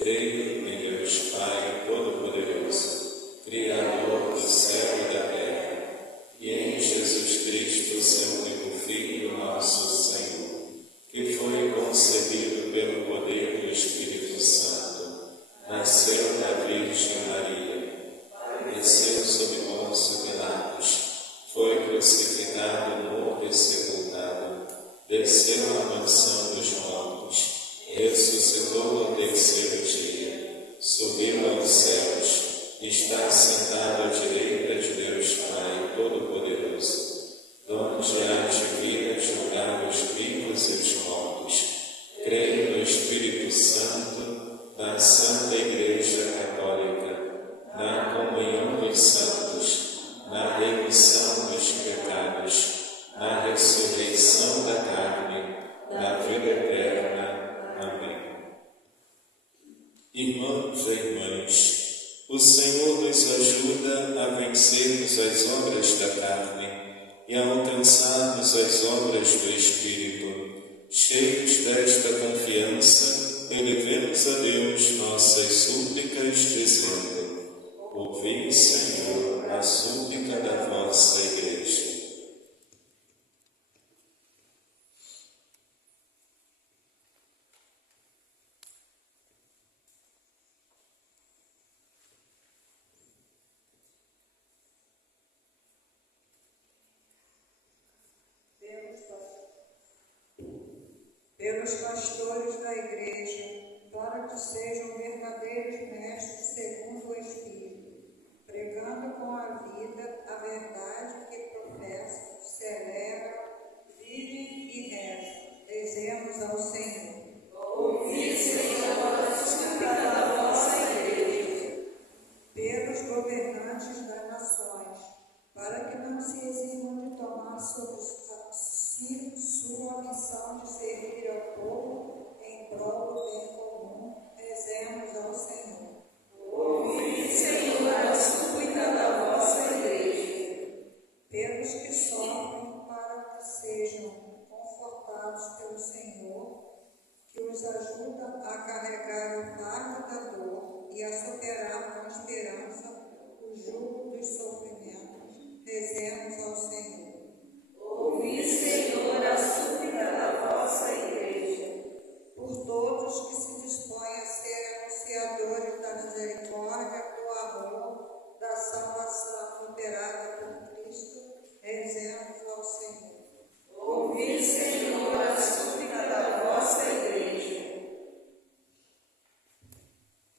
Creio em Deus Pai Todo-Poderoso, Criador do céu e da terra, e em Jesus Cristo, seu único Filho, nosso Senhor, que foi concebido pelo poder do Espírito Santo, nasceu da Virgem Maria, padeceu sob Pôncio Pilatos, foi crucificado, morto e sepultado, desceu à mansão dos mortos, ressuscitou ao terceiro dia, subiu aos céus, está sentado à direita de Deus Pai Todo-Poderoso, donde há de vir a julgar os vivos e os mortos. Creio no Espírito Santo, na Santa Igreja Católica, na comunhão dos santos, na remissão dos pecados, na ressurreição da carne, na vida eterna. Amém. Irmãos e irmãs, o Senhor nos ajuda a vencermos as obras da carne e a alcançarmos as obras do Espírito. Cheios desta confiança, elevemos a Deus nossas súplicas, dizendo: ouvi, Senhor, a súplica da vossa Igreja. Pelos pastores da Igreja, para que sejam verdadeiros mestres segundo o Espírito, pregando com a vida a verdade que professam, celebram, vivem e rezam. Dizemos ao Senhor: ouvi, Senhor, a súplica da vossa Igreja. Pelos governantes das nações, para que não se eximam de tomar sobre si sua missão de servir ao povo em prol do bem comum, rezemos ao Senhor. Ouvi, Senhor, a súplica da vossa Igreja. Pelos que sofrem, para que sejam confortados pelo Senhor, que os ajuda a carregar o fardo da dor e a superar com esperança o jugo dos sofrimentos, rezemos ao Senhor. Ouvi, Senhor, a súplica da vossa Igreja. Por todos que se dispõem a ser anunciadores da misericórdia, do amor, da salvação operada por Cristo, rezemos ao Senhor. Ouvi, Senhor, a súplica da vossa Igreja.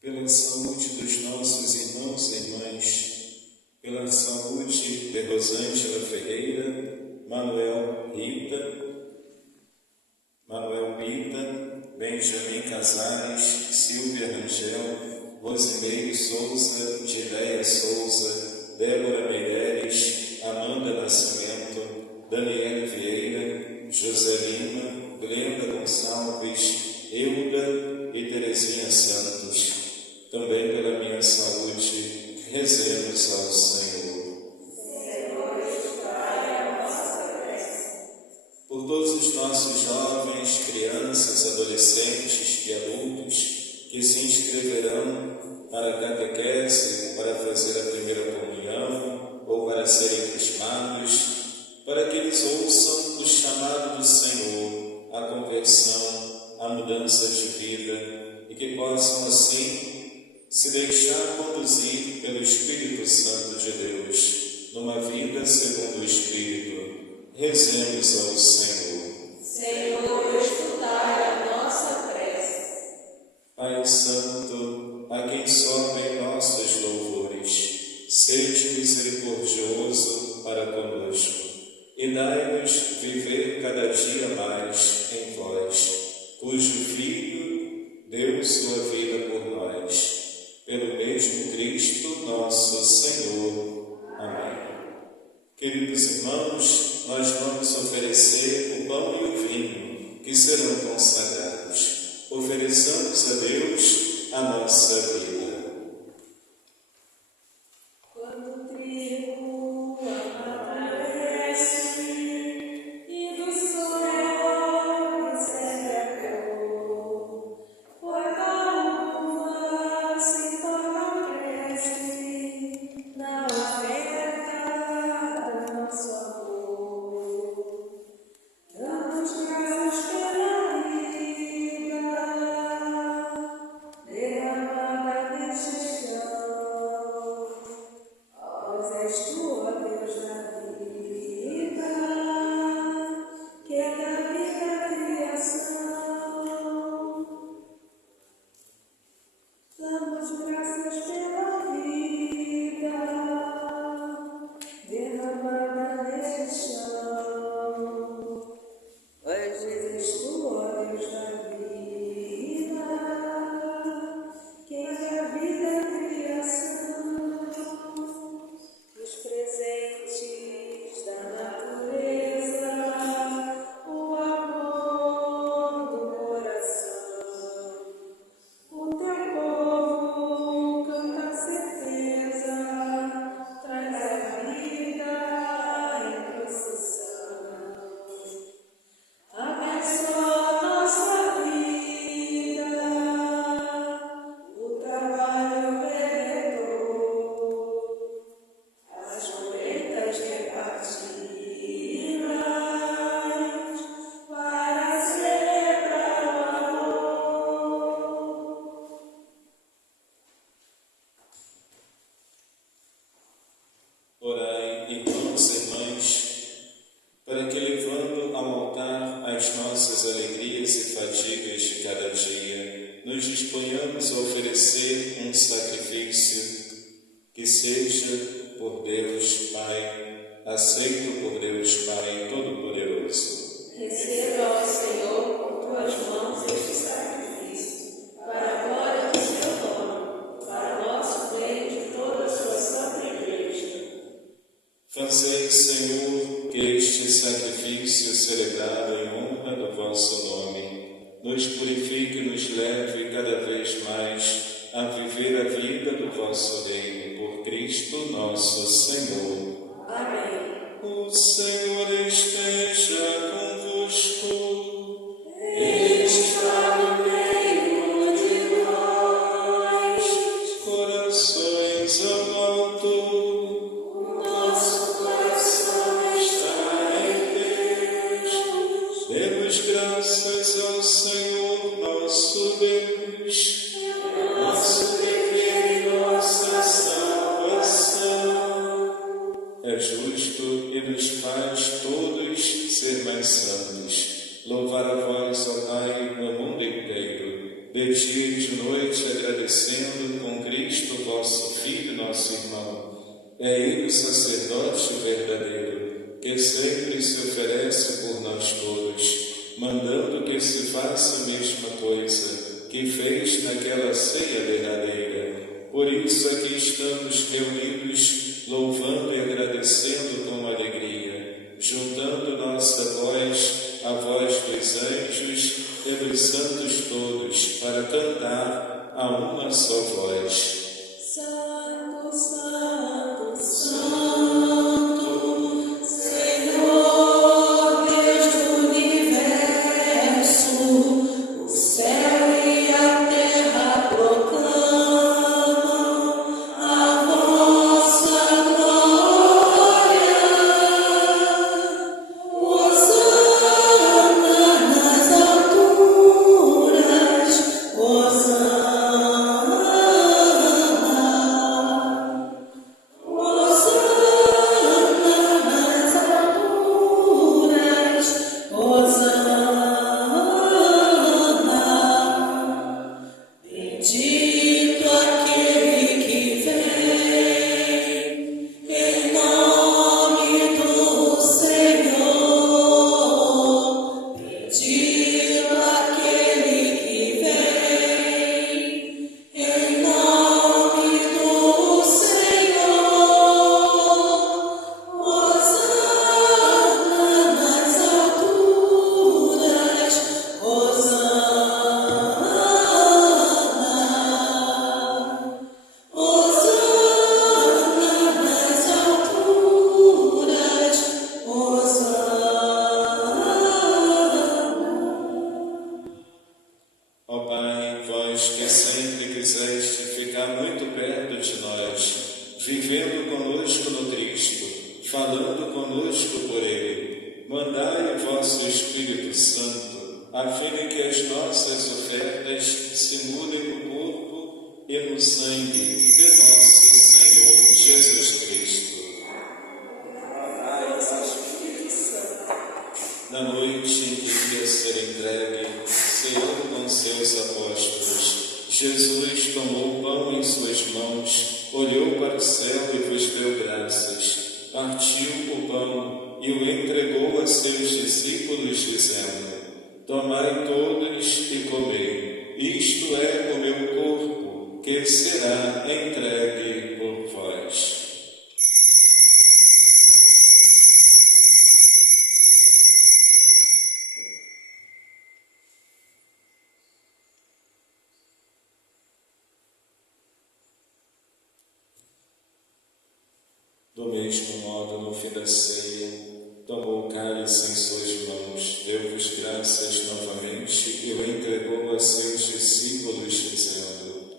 Pela saúde dos nossos irmãos e irmãs, pela saúde de Rosângela Ferreira, Manuel Pita, Benjamin Casares, Silvia Rangel, Rosimeire Souza, Gileia Souza, Débora Meireles, Amanda Nascimento, Daniela Vieira, Joselina, Glenda Gonçalves, Euda e Terezinha Santos. Também pela minha saúde, rezemos ao Senhor. Por todos os nossos jovens, crianças, adolescentes e adultos que se inscreverão para a catequese, para fazer a primeira comunhão ou para serem crismados, para que eles ouçam o chamado do Senhor, a conversão, a mudança de vida e que possam assim se deixar conduzir pelo Espírito Santo de Deus numa vida segundo o Espírito. Rezemos ao Senhor. Senhor, escutai a nossa prece. Pai Santo, a quem sobem nossos louvores, sede misericordioso para conosco e dai-nos viver cada dia mais em vós, cujo Filho deu sua vida por nós, pelo mesmo Cristo nosso Senhor. Amém. Queridos irmãos, nós vamos oferecer o pão e o vinho que serão consagrados. Ofereçamos a Deus a nossa vida. Quando o trigo amadurece e do sol recebe a cor, quando a uva nos disponhamos a oferecer um sacrifício que seja por Deus Pai, aceito por Deus Pai Todo-Poderoso. Receba, ó Senhor, por tuas mãos este sacrifício, para a glória do seu nome, para nosso bem de toda a sua santa igreja. Fazei, Senhor, que este sacrifício celebrado em honra do vosso nome nos purifique e nos leve cada vez mais a viver a vida do vosso reino, por Cristo nosso Senhor. Amém. O Senhor esteja convosco. Está no meio de nós. Corações ao alto. Nosso coração Está em Deus. Demos graças ao Senhor nosso Deus. Nosso dever e nossa salvação. É justo e nos faz todos ser mais santos. Louvar a vós, ó Pai, no mundo inteiro, de dia e de noite, agradecendo com Cristo, vosso Filho, nosso irmão. É Ele o sacerdote verdadeiro, que sempre se oferece por nós todos, mandando que se faça a mesma coisa que fez naquela ceia derradeira. Por isso aqui estamos reunidos, louvando e agradecendo com alegria, juntando nossa voz à voz dos anjos e dos santos todos, para cantar a uma só voz. Santo, Santo, Santo, Senhor Deus do universo, o céu e a terra proclamam a vossa glória. Hosana nas alturas, Hosana, Hosana nas alturas, Hosana. Bendito aquele que vem em nome do Senhor. Bendito aquele que vem em nome do Senhor. Hosana nas alturas, Hosana, Hosana nas alturas, Hosana. Ó Pai, vós que sempre quiseste ficar muito perto de nós, vivendo conosco no Cristo, falando conosco por Ele, mandai o vosso Espírito Santo, a fim de que as nossas ofertas se mudem no corpo e no sangue de nosso Senhor Jesus Cristo. Na noite em que ia ser entregue, ceando com seus apóstolos, Jesus tomou o pão em suas mãos, olhou para o céu e vos deu graças, partiu o pão e o entregou a seus discípulos, dizendo: Tomai todos e comei, isto é o meu corpo, que será entregue por vós. Do mesmo modo, no fim da ceia, tomou o cálice em suas mãos, deu-vos graças novamente e o entregou a seus discípulos, dizendo: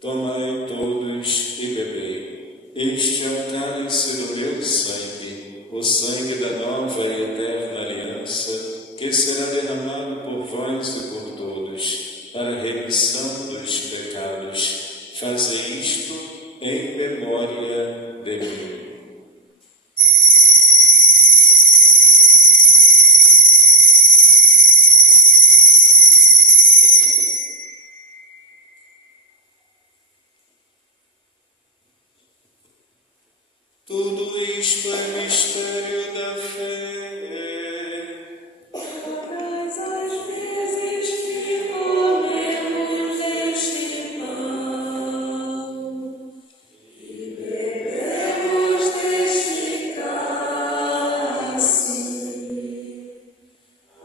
Tomai todos e bebei. Este é o cálice do meu sangue, o sangue da nova e eterna aliança, que será derramado por vós e por todos, para a remissão dos pecados. Fazei isto em memória de mim. Cristo é mistério da fé. Todas as vezes que comemos este pão e bebemos deste cálice,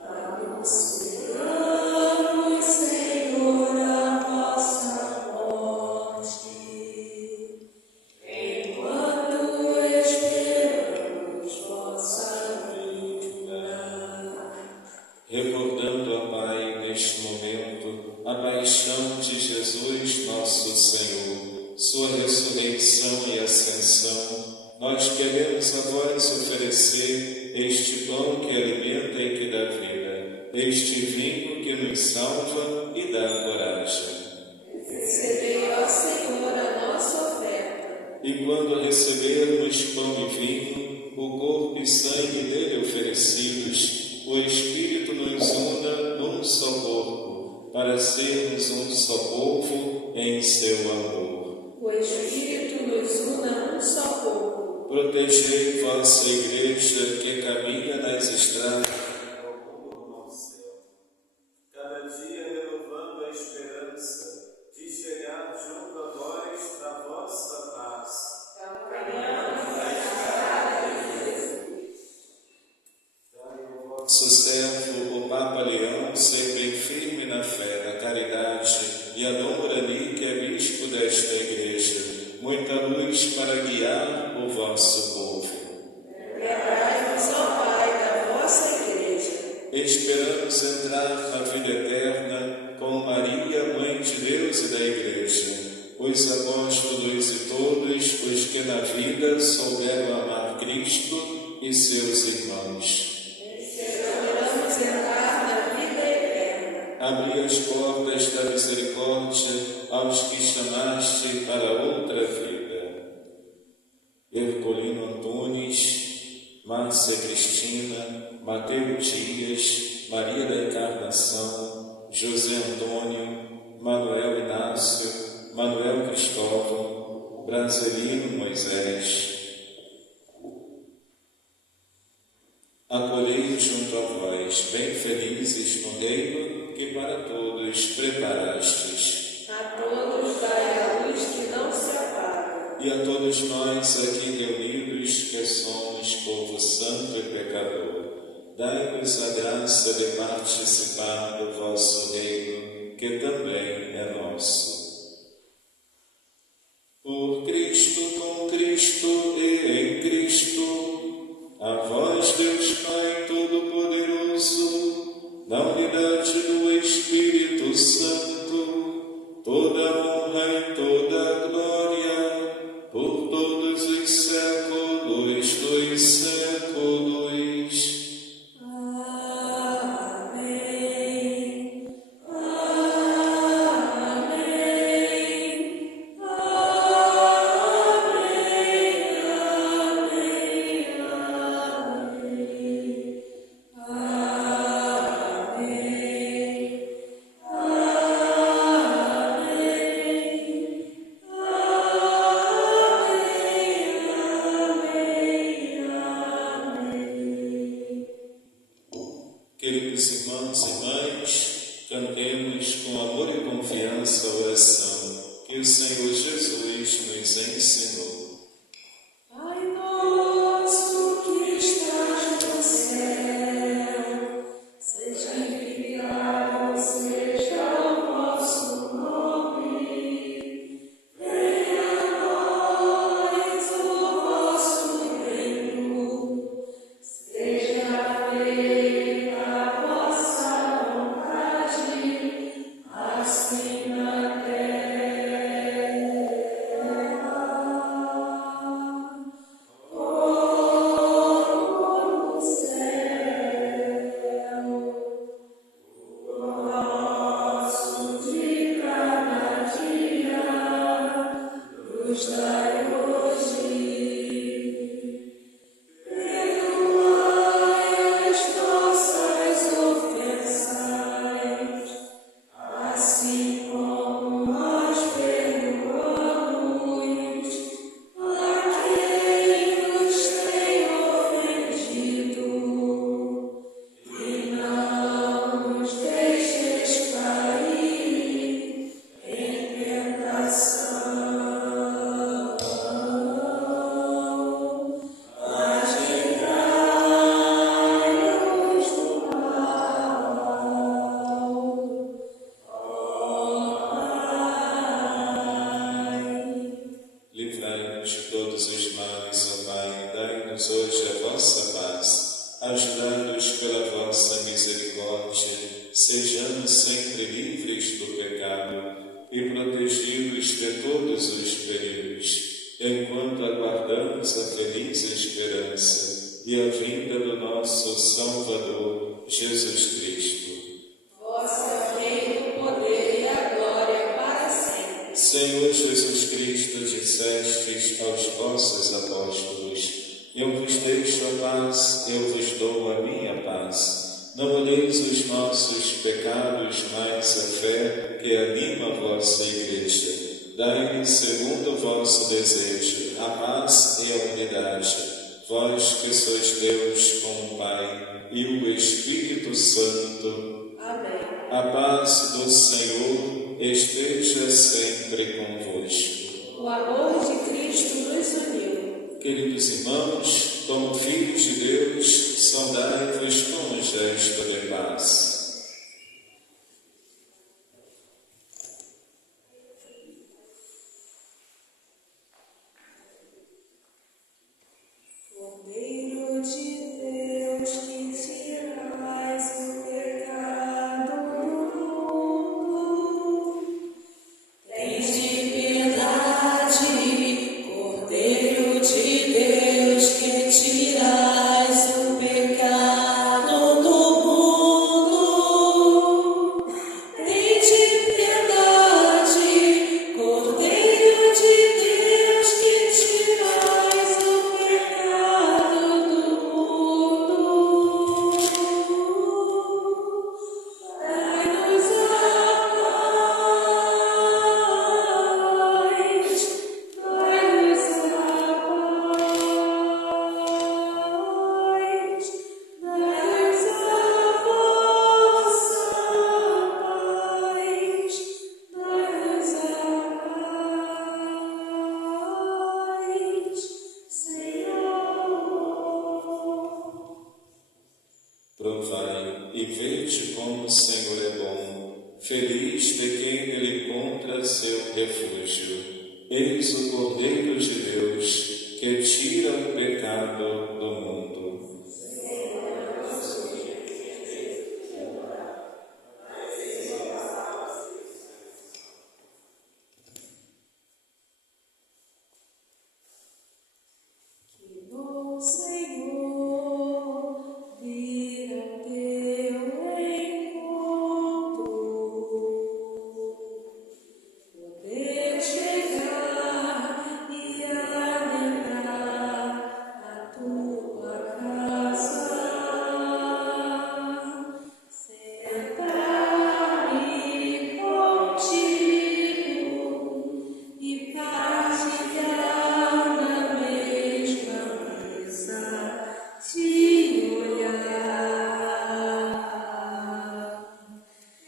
anunciamos, Senhor, a vossa morte, enquanto esperamos vossa vinda. Recordando, ó Pai, neste momento, a paixão de Jesus, nosso Senhor, sua ressurreição e ascensão, nós queremos a vós oferecer este pão que alimenta e que dá vida, este vinho que nos salva e dá coragem. Recebei, ó Senhor, a nossa oferta. E quando recebermos pão e vinho, o corpo e sangue dele oferecidos, o Espírito nos una num só corpo, para sermos um só povo em seu amor. O Espírito nos una um só corpo. Protegei vossa Igreja que caminha nas estradas rumo ao céu, cada dia renovando a esperança de chegar junto a vós na vossa paz. Vosso servo, o Papa Leão, ser bem firme na fé, na caridade, e a Dom Morani, que é bispo desta Igreja, muita luz para guiar o vosso povo. Lembrai-vos, ó Pai, da vossa Igreja. Esperamos entrar na vida eterna com Maria, Mãe de Deus e da Igreja, os apóstolos e todos os que na vida souberam amar Cristo e seus irmãos. Esperamos entrar na vida eterna. Abri as portas da misericórdia aos que chamaste para outra vida. Herculino Antunes, Márcia Cristina, Mateus Dias, Maria da Encarnação, José Antônio, Manuel Inácio, Manuel Cristóvão, Brasilino Moisés. Acolhei junto a vós, bem felizes no reino que para todos preparastes. A todos dai a luz que não se apaga. E a todos nós aqui reunidos, que somos povo santo e pecador, dai-nos a graça de participar do vosso reino, que também é nosso. Por Cristo, com Cristo e em Cristo, a vós, Deus Pai Todo-Poderoso, na unidade do Espírito Santo, toda honra e toda glória, por todos os séculos dos séculos. Amém. Amém. Queridos irmãos e irmãs, cantemos com amor e confiança a oração que o Senhor Jesus nos ensinou. Pai nosso que estás no céu, santificado seja o vosso nome. Venha a nós o vosso reino. Seja feita a vossa vontade, assim na terra vossa paz. Ajudai-nos pela vossa misericórdia, sejamos sempre livres do pecado e protegidos de todos os perigos, enquanto aguardamos a feliz esperança e a vinda do nosso Salvador, Jesus Cristo. Vós é o reino, o poder e a glória para sempre. Senhor Jesus Cristo, dissestes aos vossos apóstolos: eu vos deixo a paz, eu vos dou a minha paz. Não olheis os nossos pecados, mas a fé que anima a vossa Igreja. Dai-lhe, segundo o vosso desejo, a paz e a unidade. Vós que sois Deus com o Pai e o Espírito Santo. Amém. A paz do Senhor esteja sempre convosco. O amor de Cristo nos uniu. Queridos irmãos, como filhos de Deus, saudai-vos com um gesto de paz. Cordeiro de Deus, que tirais o pecado do mundo, tende piedade. Cordeiro de Deus, que tirais o pecado do mundo, tende piedade. Cordeiro de Deus, que tirais o pecado do mundo, dai-nos a paz, dai-nos a paz, dai-nos a vossa paz, dai-nos a paz, Senhor. Provai e vede como o Senhor é bom. Feliz de quem Ele encontra seu refúgio. Eis o Cordeiro de Deus, que tira o pecado do mundo. Que bom, Senhor, vir ao teu encontro, poder chegar e adentrar a tua casa, sentar-me contigo e partilhar na mesma mesa, te olhar,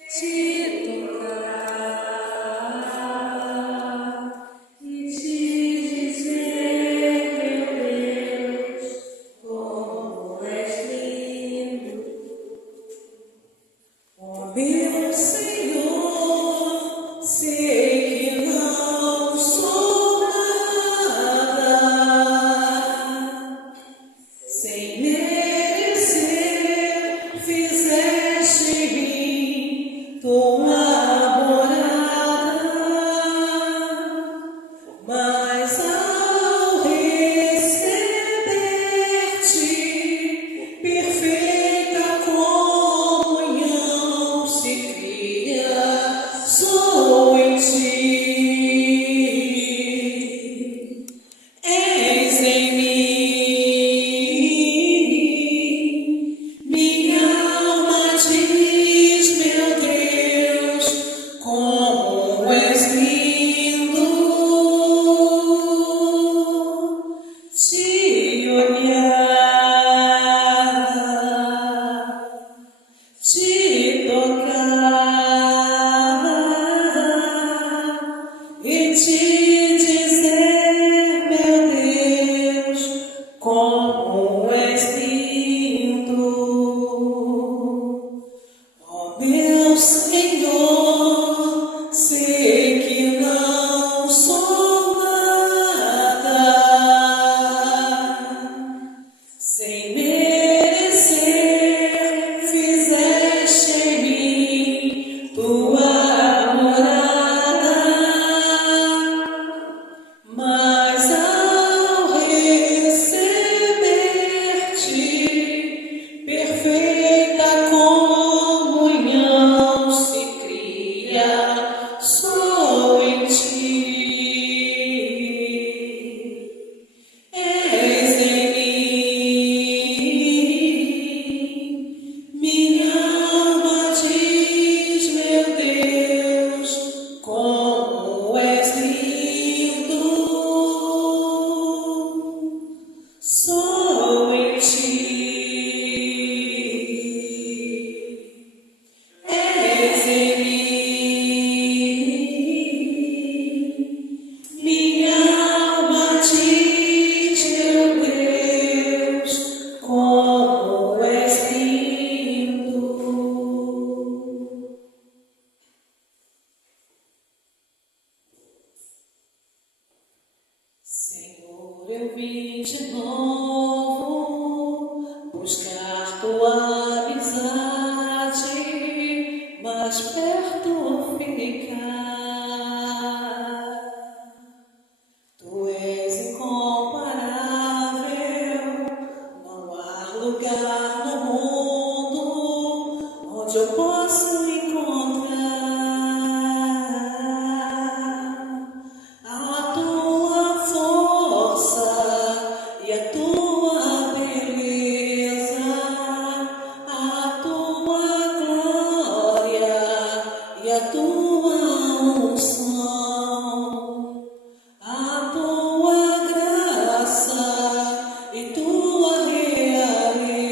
te tocar e te dizer, meu Deus, como és lindo. Ó meu Senhor, sei que não sou nada, sem merecer, fizeste em mim tua morada, mas ao receber-te, perfeita comunhão se cria. Sem merecer, fizeste em mim tua morada, mas ao receber-te, perfeita comunhão se cria só em ti. És em mim, minha alma diz, meu Deus, como és lindo, só em ti. És em mim, minha alma diz, meu Deus, como és lindo. Senhor, eu vim de novo buscar tua amizade, mais perto ficar. Tu és incomparável, não há lugar no mundo onde eu possa encontrar a tua força e a tua beleza, a tua glória e a tua unção, a tua graça e tua realeza.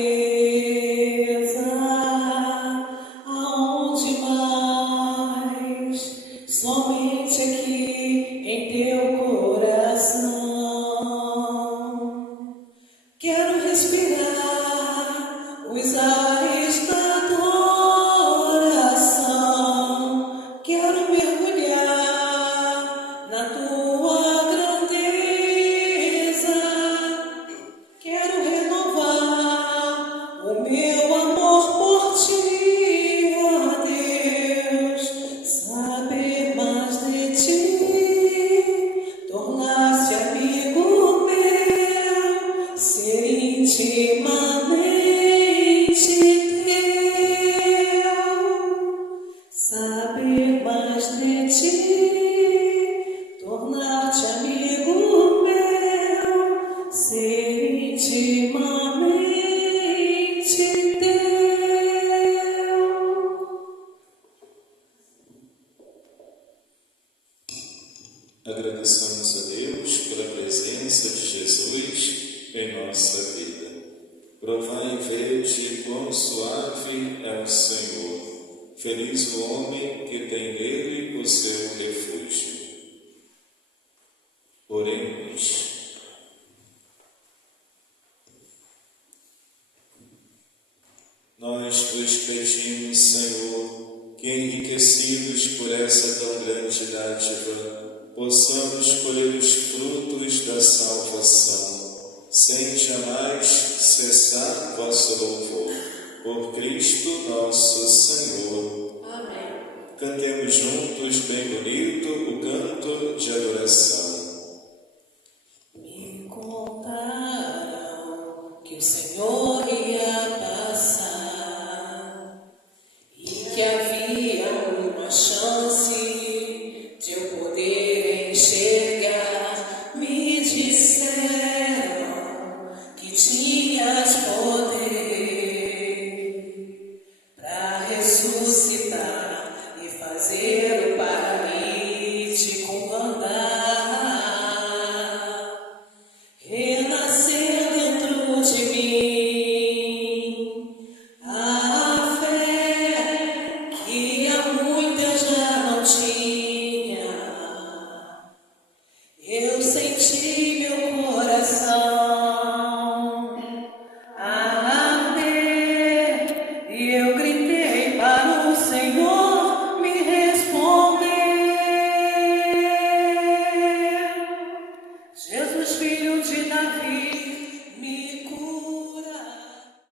Aonde mais? Somente aqui em teu coração. Quero respirar os ares da adoração. Quero mergulhar na tua grandeza. Quero renovar o meu amor por ti, ó Deus. Saber mais de ti, tornar-se amigo meu, ser intimamente teu. Saber mais de ti, tornar-te amigo meu, ser intimamente teu. Agradeçamos a Deus pela presença de Jesus em nossa vida. Provai e vede quão suave é o Senhor. Feliz o homem que tem nele o seu refúgio. Oremos. Nós vos pedimos, Senhor, que enriquecidos por essa tão grande dádiva, possamos colher os frutos da salvação, sem jamais cessar vosso louvor. Por Cristo nosso Senhor. Amém. Cantemos juntos bem bonito o canto de adoração. Me contaram que o Senhor ia passar e que havia uma chance de eu poder enxergar. Me disseram que tinhas poder para ressuscitar e fazer o paralítico andar, renascer dentro de mim a fé que há muitas já não tinha. Eu senti meu coração arder e eu gritei para o Senhor me responder. Jesus, filho de Davi, me cura.